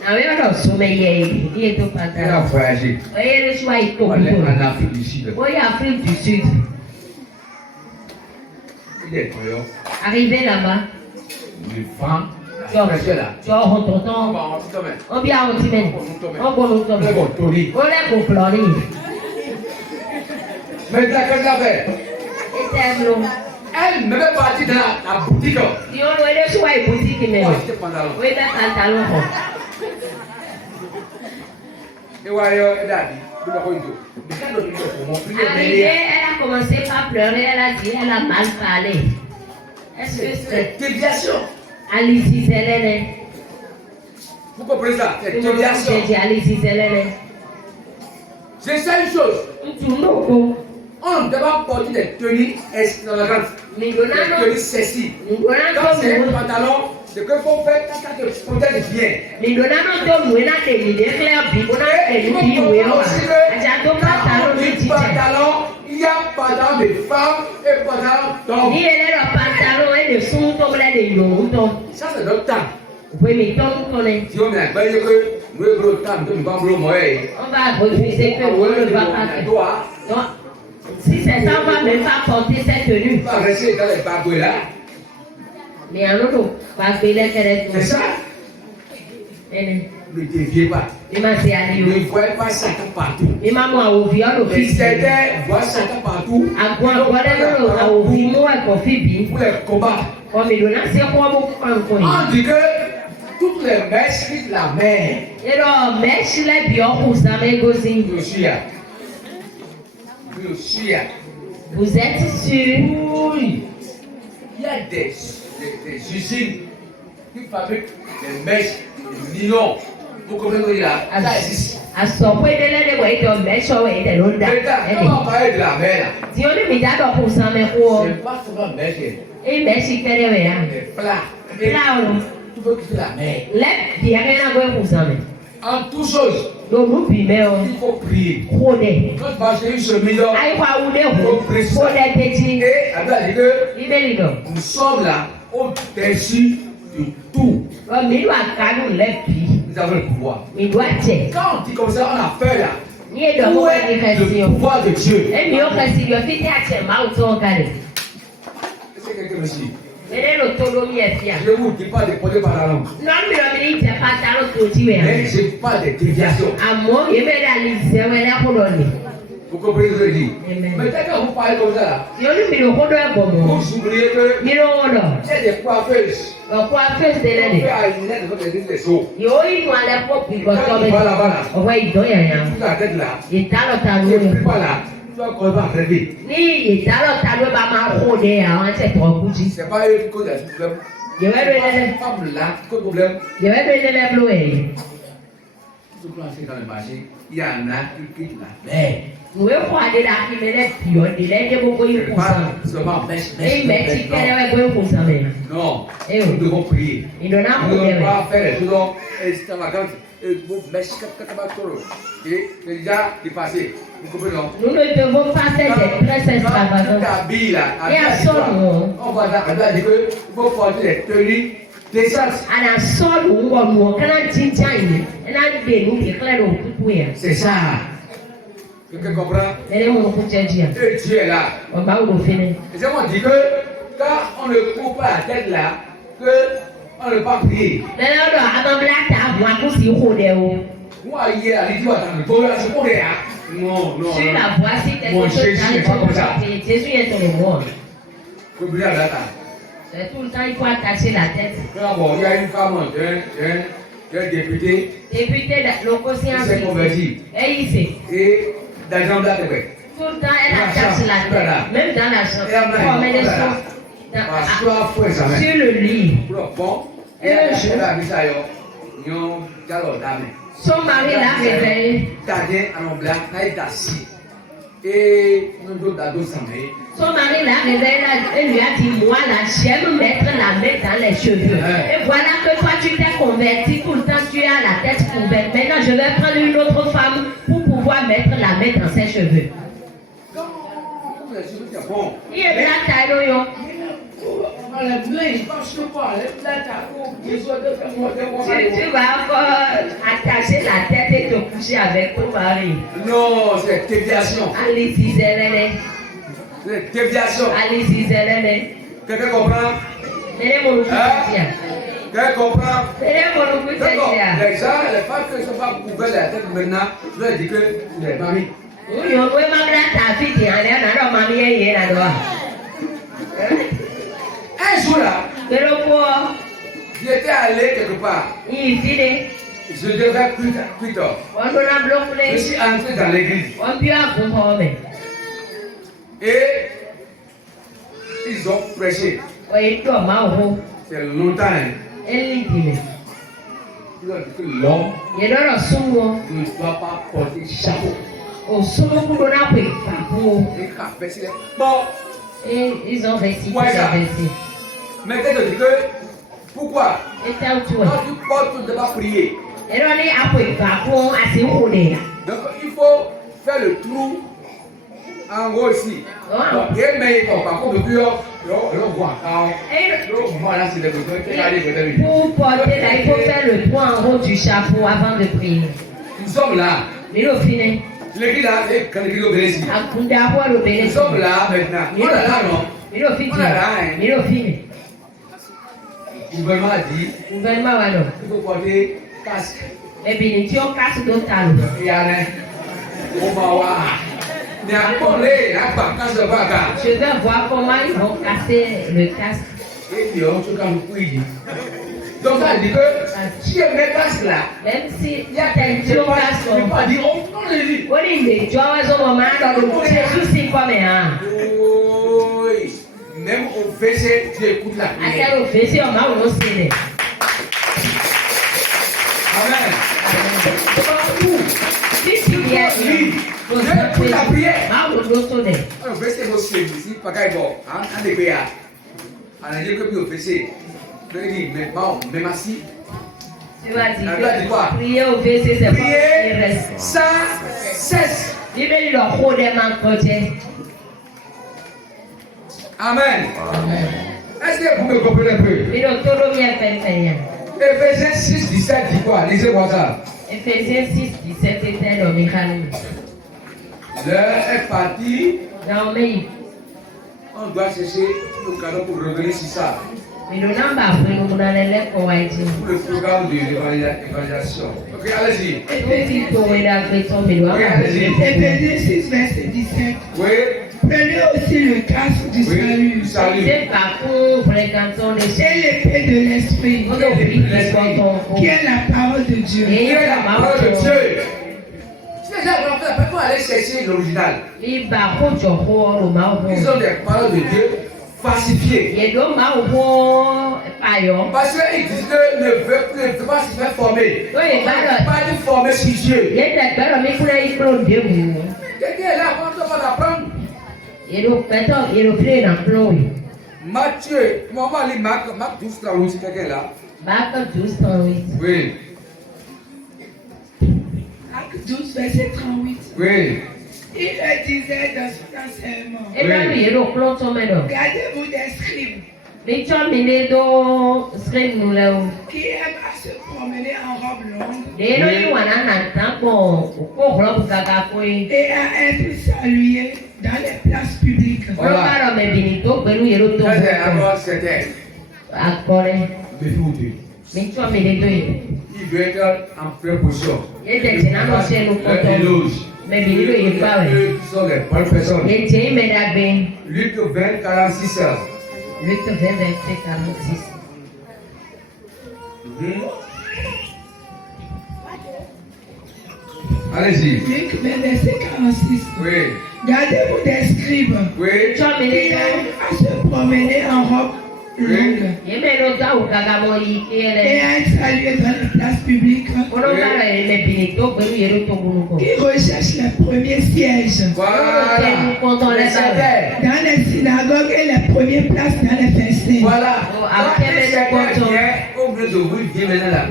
Na wewe ndo someye il est au Elle a pantalon. voyagé. Oye le choix il On faut. est en Afrique du Sud. Oye Afrique du Sud. Il est voyant. Arrivé là-bas, Le vent, la fraîcheur là. tu as On tonton. va en tout cas. On vient au timé. On va nous On est tomber. bon, Tony. On est pour pleurer. Maintenant, qu'est-ce qu'elle a fait? Et c'est bleu. Elle me fait partir dans la boutique. Si on doit le choix il boutique mais. Pour acheter pantalon. Oui, ben pantalon. Et voilà, elle a dit, vous le connaissez. Mais quand on dit pour mon prix, Arrivée, elle a commencé par pleurer, elle a dit, elle a mal parlé. Est-ce que c'est c'est déviation. Alice Zelene? Vous comprenez ça? C'est J'ai déviation. dit Alice Zelene. C'est ça une chose. On ne doit pas porter des tenues extravagantes. Des tenues sexy. Quand c'est un pantalon, ce qu'il faut faire, c'est que tu protèges bien. Mais nous avons tout le monde qui est clair, puis on a Et il faut comprendre aussi que quand on dit pantalon, il y a pantalon de femme et pantalon d'homme. ni elle est le pantalon et le son comme là de yon. Ça, c'est notre temps. Oui, mais tant qu'on est, Si on a bien que nous avons le temps de nous vendre moi, on va refuser que vous ne va pas faire. doit Donc, si c'est ça, on va même pas porter cette tenue. pas rester dans les bagouilles là. Mais en autre, pas que les qu'elle C'est ça. est. Ne déviez pas. Il m'a dit à Ne lui. voyez pas Satan partout. Il m'a dit au viol au Mais fils. certains voient Satan partout. À quoi au viol au fils. Pour les combats. Comme il a c'est quoi beaucoup encore. On dit que toutes les mères quittent la mer. Et alors, mais si les biens pour ça, mais gosi. Je suis là. Je suis là. Vous êtes sûr? Oui. Il y a des usines qui fabriquent des mèches, des nylons. Vous comprenez là? Ça existe. À ce point de l'aide, ouais, de mais ça, ouais, de l'autre. Maintenant, quand on parle de la mer là, Si on est mis d'accord pour ça, mais quoi? c'est pas seulement mèche. Et mais si qu'elle est là. Les plats. Et Là, tu peux quitter la mer. les biens rien à voir pour ça, mais. En toute chose, Donc, nous, puis, mais on. il faut prier. Rodé. Quand tu vas acheter une chemise, Aïe, quoi, ou des roues. Pour les petits. et elle a dit que Il est là. nous sommes là au-dessus de tout. Comme il doit caler les pieds. Nous avons le pouvoir. Il doit tirer. Quand on dit comme ça, on a peur là. Ni est de Où moi, est il le reste. pouvoir de Dieu? Et mieux que si le fait à tirer, mal au temps, calé. Est-ce que quelqu'un me suit? Je ne vous dis pas de porter par la langue. Mais ce n'est pas des déviations. Vous comprenez ce que je dis? Mais quand vous parlez comme ça, vous oubliez que il y a des coiffeuses. On fait à une lettre de votre église des eaux. Quand tu vas là-bas, toute la tête là, tu ne plus pas là. Tu vas encore très vite. C'est pas eux qui causent le problème. C'est pas femme là qui cause le problème. Tout plancher dans le marché, il y en a qui quittent la mer. Seulement non, nous devons prier. Nous ne devons pas faire les choses extravagantes. C'est déjà dépassé. Vous comprenez? Nous ne devons pas faire des tresses extravagantes. Et à son nom, on va dire qu'il faut porter les tenues décentes. C'est ça. Quelqu'un comprend? Et Dieu est là. Et c'est moi dit que quand on ne coupe pas la tête là, qu'on ne peut pas prier. Moi hier, il dit c'est pour rien. Non. Sur la voie, si Mon Jésus n'est pas comme ça. Jésus est dans le monde. Faut briller à la tête. C'est tout le temps, il faut attacher la tête. Il y a une femme, un député. Député de l'opposition. Il s'est converti. Et dans le genre d'atelier. Tout le temps, elle attache la tête. Même dans la chambre. Elle met des choses sur le lit. Et le jour, son mari l'a réveillé. Son mari l'a réveillé et lui a dit, moi là, j'aime mettre la main dans les cheveux. Et voilà que toi, tu t'es converti, tout le temps, tu as la tête couverte. Maintenant, je vais prendre une autre femme pour pouvoir mettre la main dans ses cheveux. Il est là, taille. Tu vas encore attacher la tête et te coucher avec ton mari. Non, c'est déviation. Allez-y, Zélène. C'est déviation. Allez-y, Zélène. Quelqu'un comprend? Quelqu'un comprend? D'accord. Les gens, les femmes qui ne sont pas couvertes la tête maintenant, je leur dis que c'est les maris. Un jour là, j'étais allé quelque part. Je devais plus tard. Je suis entré dans l'église. Et ils ont prêché. C'est longtemps. Ils ont dit que l'homme ne doit pas porter chapeau. Et ils ont récité. Mais qu'est-ce que tu dis que pourquoi? Quand tu portes, tu ne dois pas prier. Donc il faut faire le trou en gros ici. Par contre, depuis pour porter là, il faut faire le trou en haut du chapeau avant de prier. Nous sommes là. L'église là, c'est quand l'église obéit. Nous sommes là maintenant. On est là, non? On est là, Le gouvernement a dit qu'il faut porter casque. Et puis, il y a un casque d'otal. Il y a un je vais voir comment ils vont casser le casque. Donc ça dit que si je mets casque là, même si il y a un casque, on ne peut pas dire on le dit. Même au WC, tu écoutes la prière. Amen. Si tu viens, écoute la prière. On WC aussi, ici, pas qu'à y voir. On est bien. On a dit que au WC. Je dis, mais bon, même assis. Tu vas dire que prier au WC, c'est pas qu'il reste. Sans cesse. Amen. Est-ce que vous me comprenez un peu? Éphésiens 6, 17 dit quoi? Lisez-moi ça. Éphésiens 6, 17 était le miracle. L'heure est partie. Non, mais on doit chercher le cadeau pour revenir sur ça. Mais le number après nous dans les lettres white. Pour le programme de l'évaluation. Ok, allez-y. Éphésiens Oui, allez-y. 6, verset 17. Oui, Prenez aussi le casque du oui, salut salut. C'est par contre les cantons de et l'épée de l'esprit, qui est la parole de Dieu. Qui est la parole de Dieu? Si les gens vont faire, pourquoi aller chercher l'original? Ils ont des paroles de Dieu falsifiées. Parce qu'ils disent que ne veut pas se faire former. Pas de former sur Dieu. Quelqu'un est là, comment on va l'apprendre? Matthieu, comment on va lire Marc 12, 38, quelqu'un est là? Oui, Acte 12, verset 38. oui. Il le disait dans son enseignement. Gardez-vous des scribes qui aiment à se promener en robe longue et à être salués dans les places publiques. Voilà. Ça, c'est encore certain. Méfiez-vous d'eux. Il doit être en préposition. Eux qui sont les bonnes personnes. Luc 20, 46. Luc 20, verset 46. Allez-y. Luc 20, verset 46. Oui, Gardez-vous des scribes oui, qui aiment à se promener en robe longue et à être salués dans les places publiques, qui recherchent les premiers sièges voilà. Les certains. dans les synagogues et les premières places dans les festins. Voilà. Quand quelqu'un vient au milieu de vous, il vient maintenant là.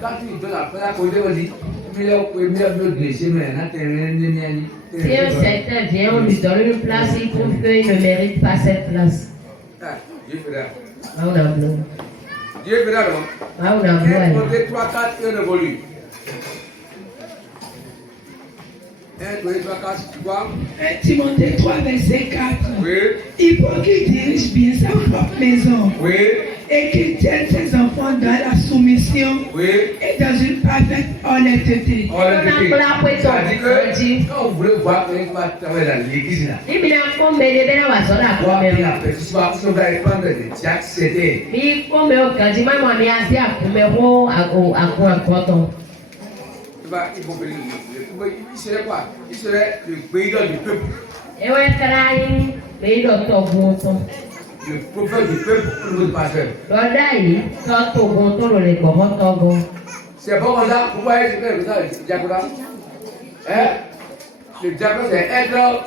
Quand il donne la côté, on dit, Si un certain vient, on lui donne une place, il trouve qu'il ne mérite pas cette place. Dieu fera. Ah, on a bleu. Dieu fera donc. Ah, on a bleu. Côté 3, 4, et on évolue. 1, 2, 3, 4, tu vois? 1 Timothée 3, verset 4. Oui, Il faut qu'il dirige bien sa propre maison oui, et qu'il tienne ses enfants dans la soumission oui. et dans une parfaite honnêteté. On a dit ça dit que quand vous voulez voir quelqu'un qui va travailler dans l'église là, Il vient comme les bébés dans la zone à on va comer. bien faire. Si vous allez prendre des diacres, c'était. Il comme au quasiment moi mais assez à comer à quoi coton. Il serait quoi? Il serait le président du peuple. Et ouais, craïn, mais il doit t'augmenter. Le prophète du peuple pour le pasteur. L'odai, toi t'augmentes le corps. C'est bon comme ça? Pourquoi est-ce que ça le diacre là? Hein? Le diacre c'est être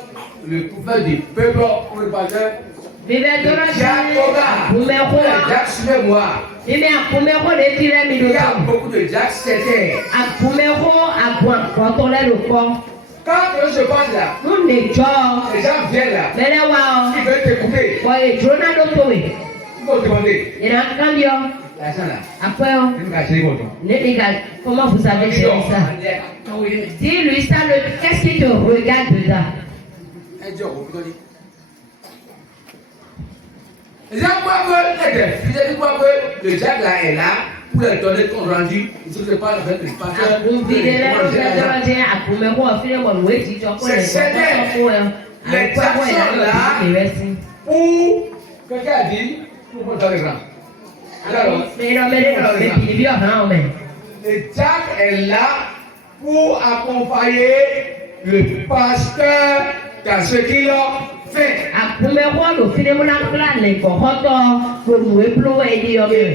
le prophète du peuple pour le pasteur. Le diacre, Le diacre, suivez-moi. il y a Beaucoup de diacres c'était. Quand je passe là, les gens viennent là, ils veulent te couper. Ils vont demander l'argent là. Comment vous avez géré ça? Dis-lui ça, qu'est-ce qui te regarde dedans? Les gens croient que le diable là est là pour leur donner compte rendu. Ils ne sont pas avec le pasteur. C'est certain. Les diacres sont là pour, quelqu'un a dit, pour monter les grands. Le diable est là pour accompagner le pasteur dans ce qu'il a fait.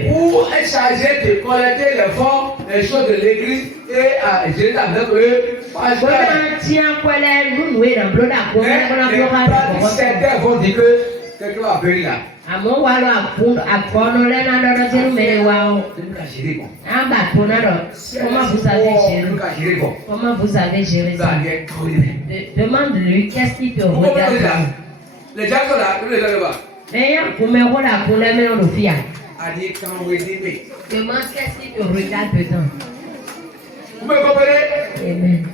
Pour être chargé de collecter les fonds, les choses de l'église et à gérer avec eux. Certains vont dire que quelqu'un va venir là. Comment vous avez géré? Comment vous avez géré ça? Demande-lui qu'est-ce qui te regarde. Les gens sont là, les gens là. Mais pour me rendre à pour les mains de fille. Demande qu'est-ce qui te regarde dedans. Vous me comprenez? Amen.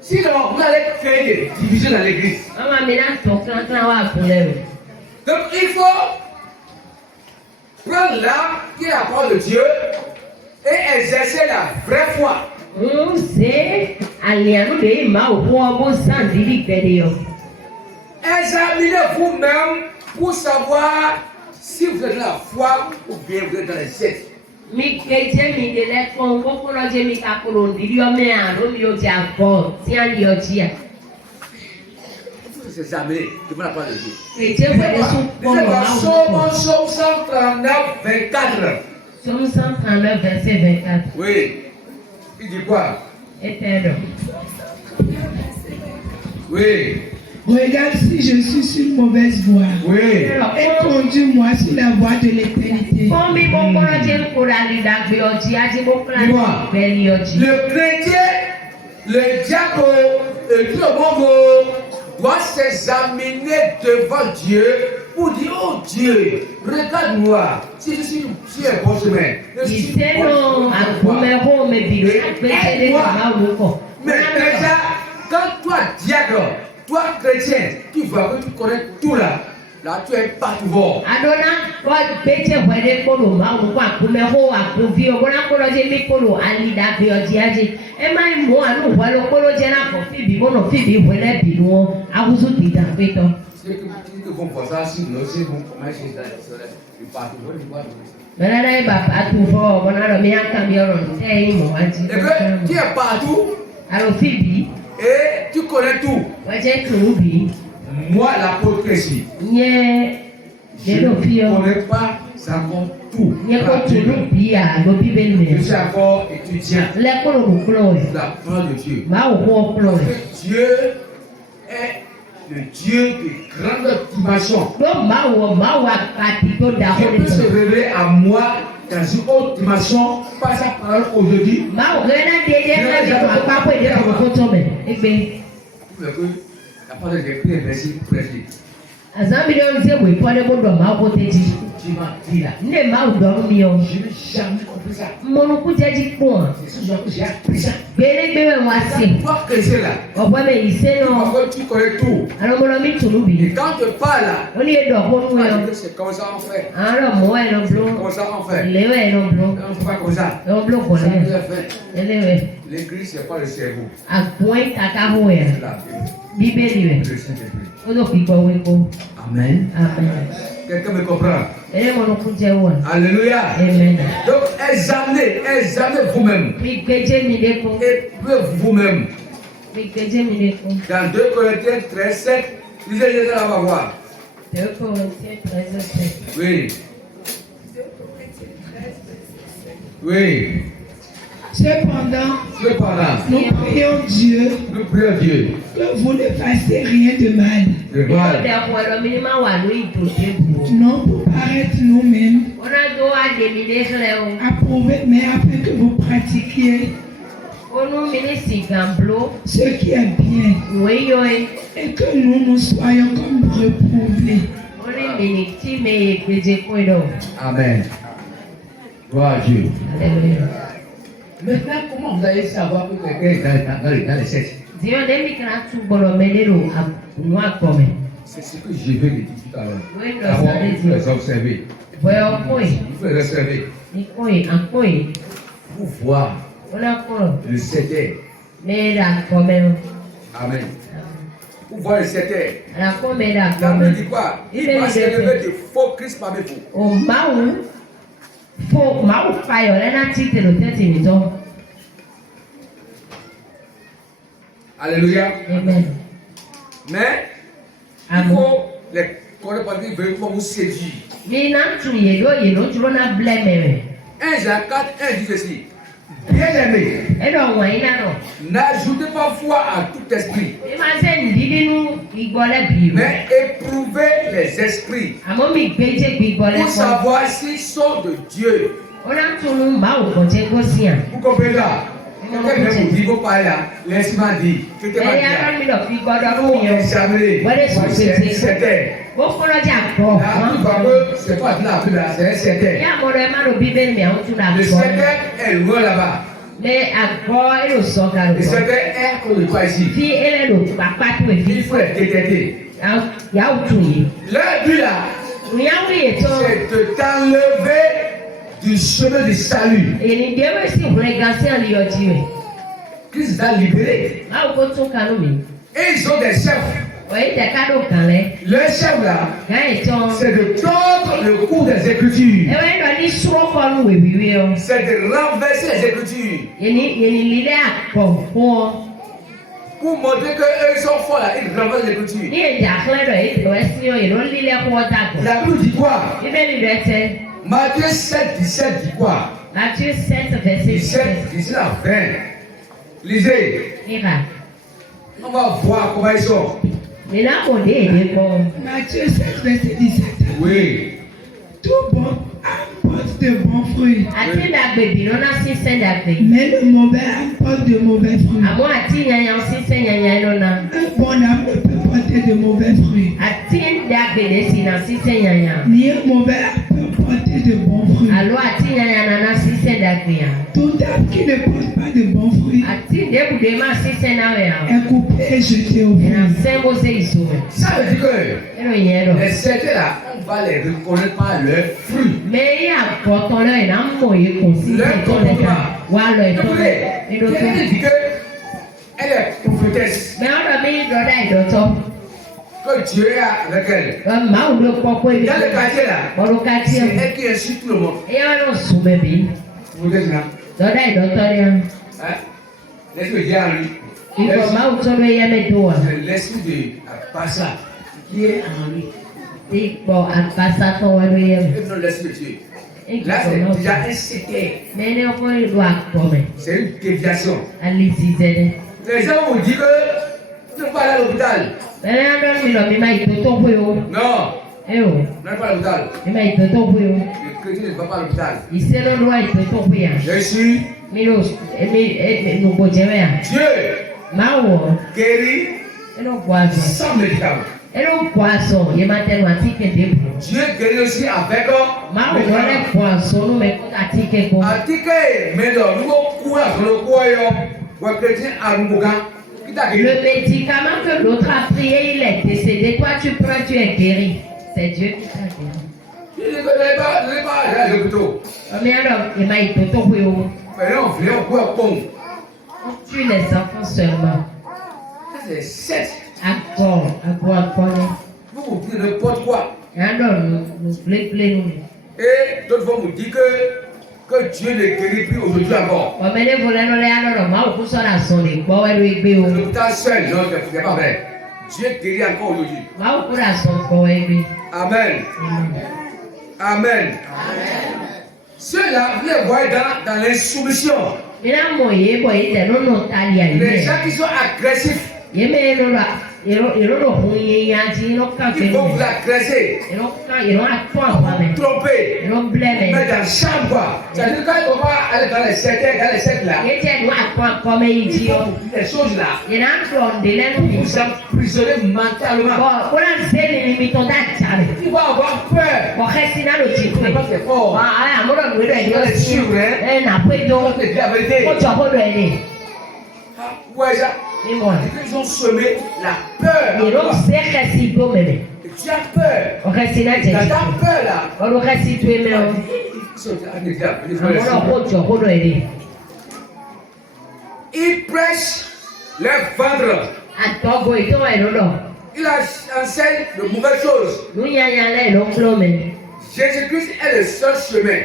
Sinon, vous allez créer des divisions dans l'église. Donc il faut prendre l'âme qui est la parole de Dieu et exercer la vraie foi. Examinez vous-même pour savoir si vous êtes dans la foi ou bien vous êtes dans les sectes. Mi keje mi de le kon ko lo je mi ka kuro ndi yo me aro mi o ti abo ti an yo ji e. C'est examiner devant la parole de Dieu. Keje we de su ko lo ma o. Somme 139, 24. Somme 139 verset 24. Oui. Il dit quoi? Éternel. Oui. Regarde si je suis sur une mauvaise voie. Oui. Et conduis-moi sur la voie de l'éternité. Le chrétien, le diable et tout le monde doit s'examiner devant Dieu pour dire, oh Dieu, regarde-moi, si je suis sur un bon chemin. Mais déjà, quand toi, diable, toi, chrétien, tu vois que tu connais tout là. Là, tu es pas toujours. Adona, quoi, bête, ouais, polo, ma ou quoi, pour me ho, à pour vivre, on a polo, j'ai mis polo, à l'ida, biodiaji. Et ma moi, nous, voilà, polo, j'ai la coffee, bibono, fibi, voilà, bino, à vous outils d'un béton. C'est que vous pensez ça, si vous aussi, vous commencez à le partout, Mais là, à tout fort, on a le meilleur camion, c'est moi, et que tu es partout. Alors, fibi. Et tu connais tout. Moi, l'apôtre ici. Je ne connais pas encore tout. Je suis encore étudiant. La parole de Dieu. Dieu est le Dieu de grande dimension. Il peut se révéler à moi dans une autre dimension par sa parole aujourd'hui. La parole de Dieu est merci précis. Tu m'as dit là. Je n'ai jamais compris ça. C'est ce que j'ai appris ça. Toi que c'est là. Tu connais tout. Et quand tu parles là, c'est comme ça on fait. Comme ça on fait. On ne fait pas comme ça. L'église, c'est pas le cerveau. C'est la Bible. Le Saint-Esprit. Amen. Quelqu'un me comprend? Alléluia. Donc, examinez vous-même. Éprouvez vous-même. Dans 2 Corinthiens 13, 7, lisez là, on va voir. 2 Corinthiens 13, 7. Oui. 2 Corinthiens 13, 7. Oui. Cependant, nous prions Dieu que vous ne fassiez rien de mal. Non pour paraître nous-mêmes approuvés, mais afin que vous pratiquiez ce qui est bien et que nous soyons comme reprouvés. Amen. Gloire à Dieu. Alléluia. Maintenant, comment vous allez savoir que quelqu'un est dans les sectes? C'est ce que je vais dire tout à l'heure. D'abord, il faut les observer. Il faut les observer. Pour voir le sectaire. Amen. Pour voir le sectaire. La Bible dit quoi? Il va s'élever de faux Christ parmi vous. Alléluia. Amen. Mais il faut les connaître parce qu'ils veulent vous séduire. 1 Jean 4, 1 dit ceci. Bien-aimés, n'ajoutez pas foi à tout esprit, mais éprouvez les esprits pour savoir s'ils sont de Dieu. Vous comprenez là? Quelqu'un vous dit, vous parlez là, laisse-moi dire, que tu vas examiner, c'est là, tu vois que c'est pas de la Bible, c'est un certain. Le certain est loin là-bas. Le certain est à cause de toi ici. Il faut être détecté. Leur but là, C'est de t'enlever du chemin du salut. Christ t'a libéré. Et ils ont des chefs. Le chef là, c'est de tordre le cours des Écritures. C'est de renverser les Écritures. Pour montrer qu'eux sont forts là, ils renversent les Écritures. La Bible dit quoi? Matthieu 7, 17 dit quoi? Matthieu 7, verset 17, 19 à 20. Lisez. On va voir comment ils sont. Matthieu 7, verset 17. Oui. Tout bon apporte de bons fruits. Mais le mauvais apporte de mauvais fruits. Un bon arbre ne peut porter de mauvais fruits. Ni un mauvais arbre peut porter de bons fruits. Tout arbre qui ne porte pas de bons fruits est coupé et jeté au feu. Ça veut dire que les certains là, on va les reconnaître par leurs fruits. Leur comportement. Écoutez, dit qu'elle est prophétesse. Que Dieu est avec elle. Dans le quartier là, c'est elle qui insulte tout le monde. Vous êtes là? Laisse-le dire à lui. C'est l'esprit de Passa qui est en lui. Et non laisse-le Dieu. Là, c'est déjà un secret. C'est une déviation. Les gens vous disent que tu ne vas pas aller à l'hôpital. Non. Ne pas à l'hôpital. Le chrétien ne va pas à l'hôpital. Je suis Dieu guérit sans médicament. Dieu guérit aussi avec le médicament que l'autre a prié, il est décédé. Toi, tu prends, tu es guéri. C'est Dieu qui t'a guéri. On tue les enfants seulement. Vous vous dites n'importe quoi. Et d'autres vont vous dire que Dieu ne guérit plus aujourd'hui encore. L'hôpital seul, non, c'est pas vrai. Dieu guérit encore aujourd'hui. Amen. Amen. Ceux-là, vous les voyez dans l'insoumission. Les gens qui sont agressifs, ils vont vous agresser, vous tromper, mais dans chaque fois, c'est-à-dire quand on va aller dans les sectes là, ils font des choses là, vous emprisonnez mentalement. Tu vas avoir peur. C'est fort. Vous allez suivre, c'est la vérité. Ouais, ça. Ils ont semé la peur. Tu as peur. Dans ta peur là. Il prêche les vendre. Il enseigne de mauvaises choses. Jésus-Christ est le seul chemin.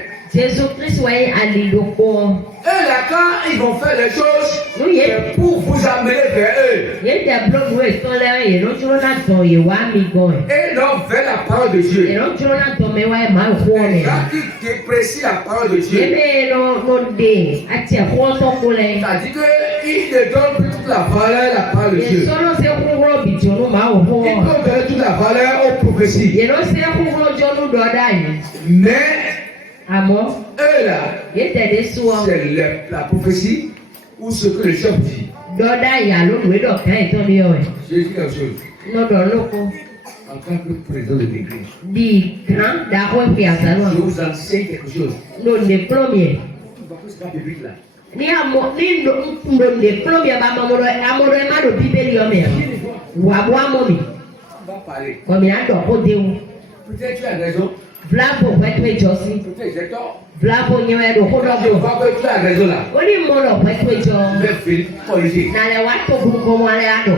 Eux là, quand ils vont faire les choses, c'est pour vous amener vers eux. Et non vers la parole de Dieu. Les gens qui déprécient la parole de Dieu. C'est-à-dire qu'ils ne donnent plus toute la valeur à la parole de Dieu. Ils peuvent donner toute la valeur aux prophéties. Mais eux là, c'est la prophétie ou ce que le chef dit. Je dis quelque chose. En tant que président de l'église, je vous enseigne quelque chose. C'est pas biblique là. On va parler. Peut-être tu as raison. Vla pour être éjossi. Peut-être j'ai tort. Vla pour n'y avoir de Je kodoko. vois que tu as raison là. Oni mono pour être Je éjossi. vais faire corriger. Na le wato bungo mwale ado.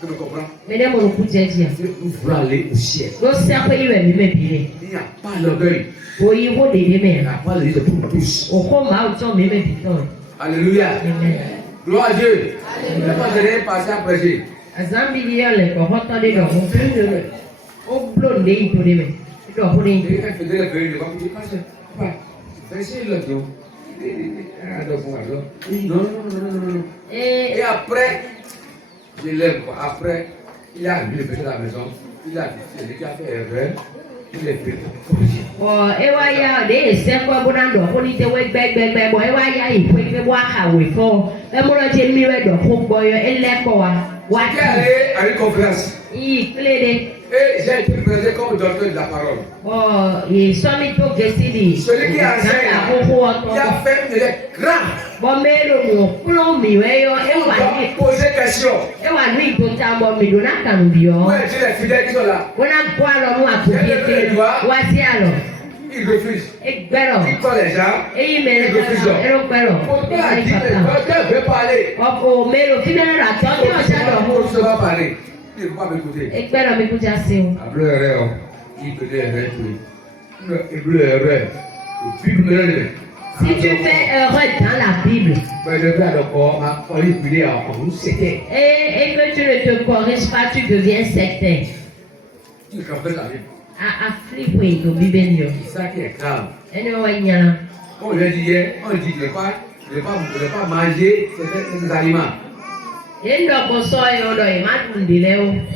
Tu me comprends? Mene mono kujeji. Nous voulons aller au ciel. Lo serpe iwe mi me bile. Il n'y a pas l'orgueil. Oyi wo de Il me. n'y a pas le risque pour tous. Oko ma uto mi me bito. Alléluia. Amen. Gloire à Dieu. Il n'y a pas de rien passé à prêcher. Azambi liyo le ko hoto de do mo. O blonde into de me. Do ho de. Et quand je faisais le pays, je vais vous dire, pasteur, papa, faites le dos. Non. Et après, je lève quoi. Après, il a vu le péché de la maison. Il a vu celui qui a fait erreur. Il est fait corriger. Ewa ya de esekwa bonando ko ni te we gbegbe bo ewa ya ipo ipe bo aka we fo e mo lo je mi we do ko boyo eleko wa wa Qui est allé à une conférence. i klede Et j'ai été présenté comme docteur de la parole. e so mi to gesidi Celui qui enseigne, il a fait des grands. bo melo mo pro mi we yo On doit poser question. e wa ni to ta mo mi do na kan bio Où est-ce les fidèles qui sont là? wona kwa lo mu akokete wa si alo Ils refusent. egbero Ils collent les gens. e yi mele ero gbero Pourquoi dit que quelqu'un veut parler? o melo finere ra to ti o sa do On ne va parler. Il ne veut pas m'écouter. egbero mi kuja se o Abúlé rẹ̀ ọ́, kí ìpèdè rẹ̀ tó yìí. Ìbúlé rẹ̀, òfin mìíràn rẹ̀. Si tu fais erreur dans la Bible Pẹ̀lú bí àdọ̀kọ̀ máa kọ́ ní ìpìlẹ̀ ọ̀hún ṣẹ̀kẹ̀. et que tu ne te corriges pas, tu deviens sectaire. Kí ìkan fẹ́ tàbí. Afflique ton Bible. Ìsákì ẹ̀ka. Ẹni wọ́n yàn. On lui a dit hier, on dit ne pas manger ces aliments.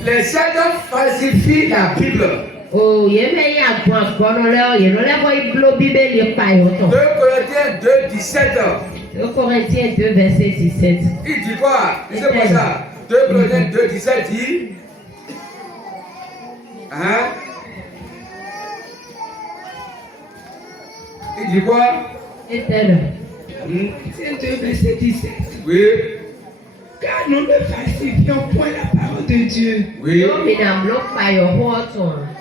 Les sectes falsifient la Bible. Oh, il y a un point qu'on a là, il y a un Bible, il y a pas 2 Corinthiens 2, 17. 2 Corinthiens 2, verset 17. Il dit quoi? Il sait quoi ça? 2 Corinthiens 2, 17 dit. Hein? Il dit quoi? Et tel. C'est 2 verset 17. Oui. Car nous ne falsifions point la parole de Dieu. Oui.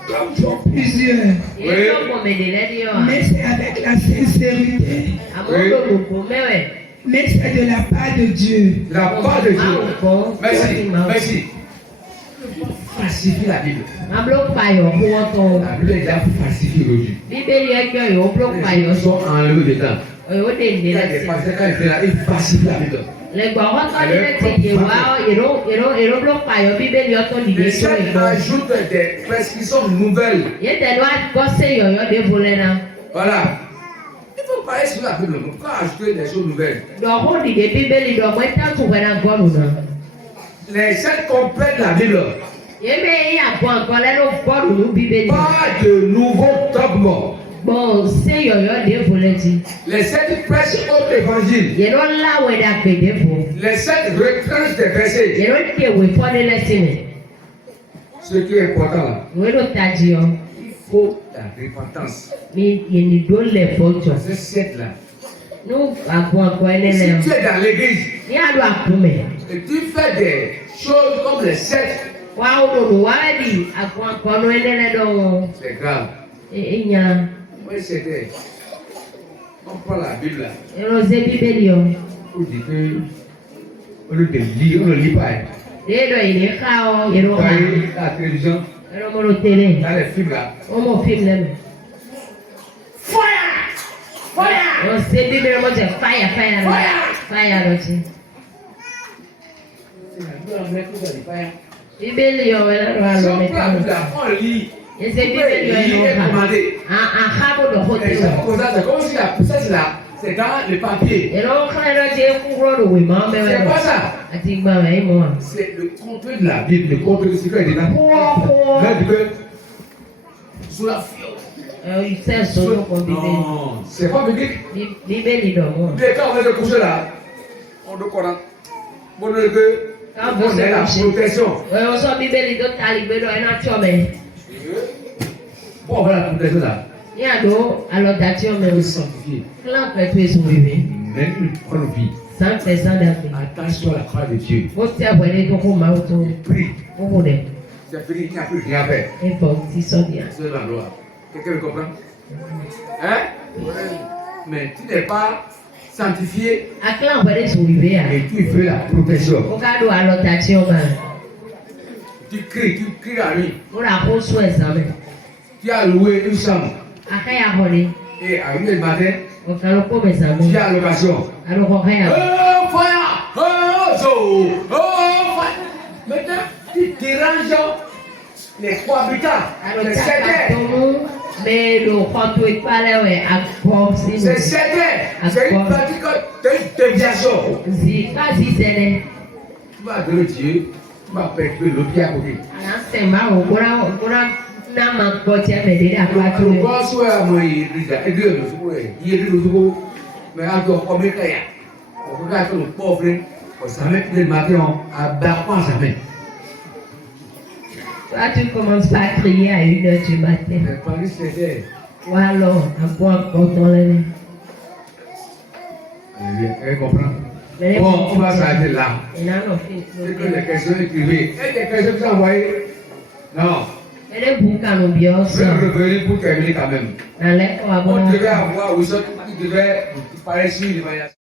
Comme font plusieurs. Mais c'est avec la sincérité. Mais c'est de la part de Dieu. La part de Dieu. Merci. Falsifie la Bible. La Bible est déjà falsifiée aujourd'hui. Ils sont enlevés dedans. Il y a des pasteurs quand ils étaient là, ils falsifient la Bible. Les sectes ajoutent des prescriptions nouvelles. Voilà. Il faut parler sur la Bible. Pourquoi ajouter des choses nouvelles? Les sectes complètent la Bible. Pas de nouveaux dogmes. Bon, c'est les sectes prêchent autre évangile. Les sectes retranchent des versets. Ce qui est important là, il faut la repentance. Ces sectes là. Si tu es dans l'église et tu fais des choses comme les sectes, c'est grave. Oui, c'était. On prend la Bible là. On dit que on ne lit pas. Dans la télévision, dans les films là. Fire! On lit. C'est comme si la poussette là, c'est dans le papier. C'est pas ça. C'est le contenu de la Bible, le contenu de ce qui est dedans. Sous la fiole. Non, c'est pas biblique. Mais quand on est couché là, on doit qu'on a. Bon, on est la protection. Bon, voilà la protection là. Même une prendre vie. Attache-toi à la croix de Dieu. Prie. c'est fini, il n'y a plus rien à faire. Et bon, tu sors bien. C'est l'endroit. Quelqu'un me comprend? Hein? Mais tu n'es pas sanctifié À clan, on va les soulever. et tu veux la protection. On va à l'otation. Tu cries à lui. On la reçoit ça. Tu as loué une chambre Après, à voler. et à 1h du matin, On va le commettre ça. tu as location. Alors, on va Oh, fire! Oh, so! Oh, fire! Maintenant, tu déranges les cohabitants, alors, les ça sectaires. mais le roi ne pas aller à quoi si C'est sectaire. C'est une pratique de déviation. si pas si c'est Tu vas adorer Dieu, tu vas percuter l'autre qui est à côté. c'est marrant on a n'a pas de mais des Alors, le boss, ouais, moi, il dit, il dit, mais à toi, comme il y a, on regarde le pauvre, on s'amène le matin à Barpan, ça met. toi tu commences pas à crier à 1h du matin Le Paris, c'était. ou alors à boire quand on lève Elle comprend. Bon, on va s'arrêter là. et là on C'est que les questions écrivées. Et les questions que vous envoyez. Non. elle est boucle à l'ambiance Je vais revenir pour terminer quand même. dans les On devait avoir, vous autres, qui devaient paraître sur l'évaluation.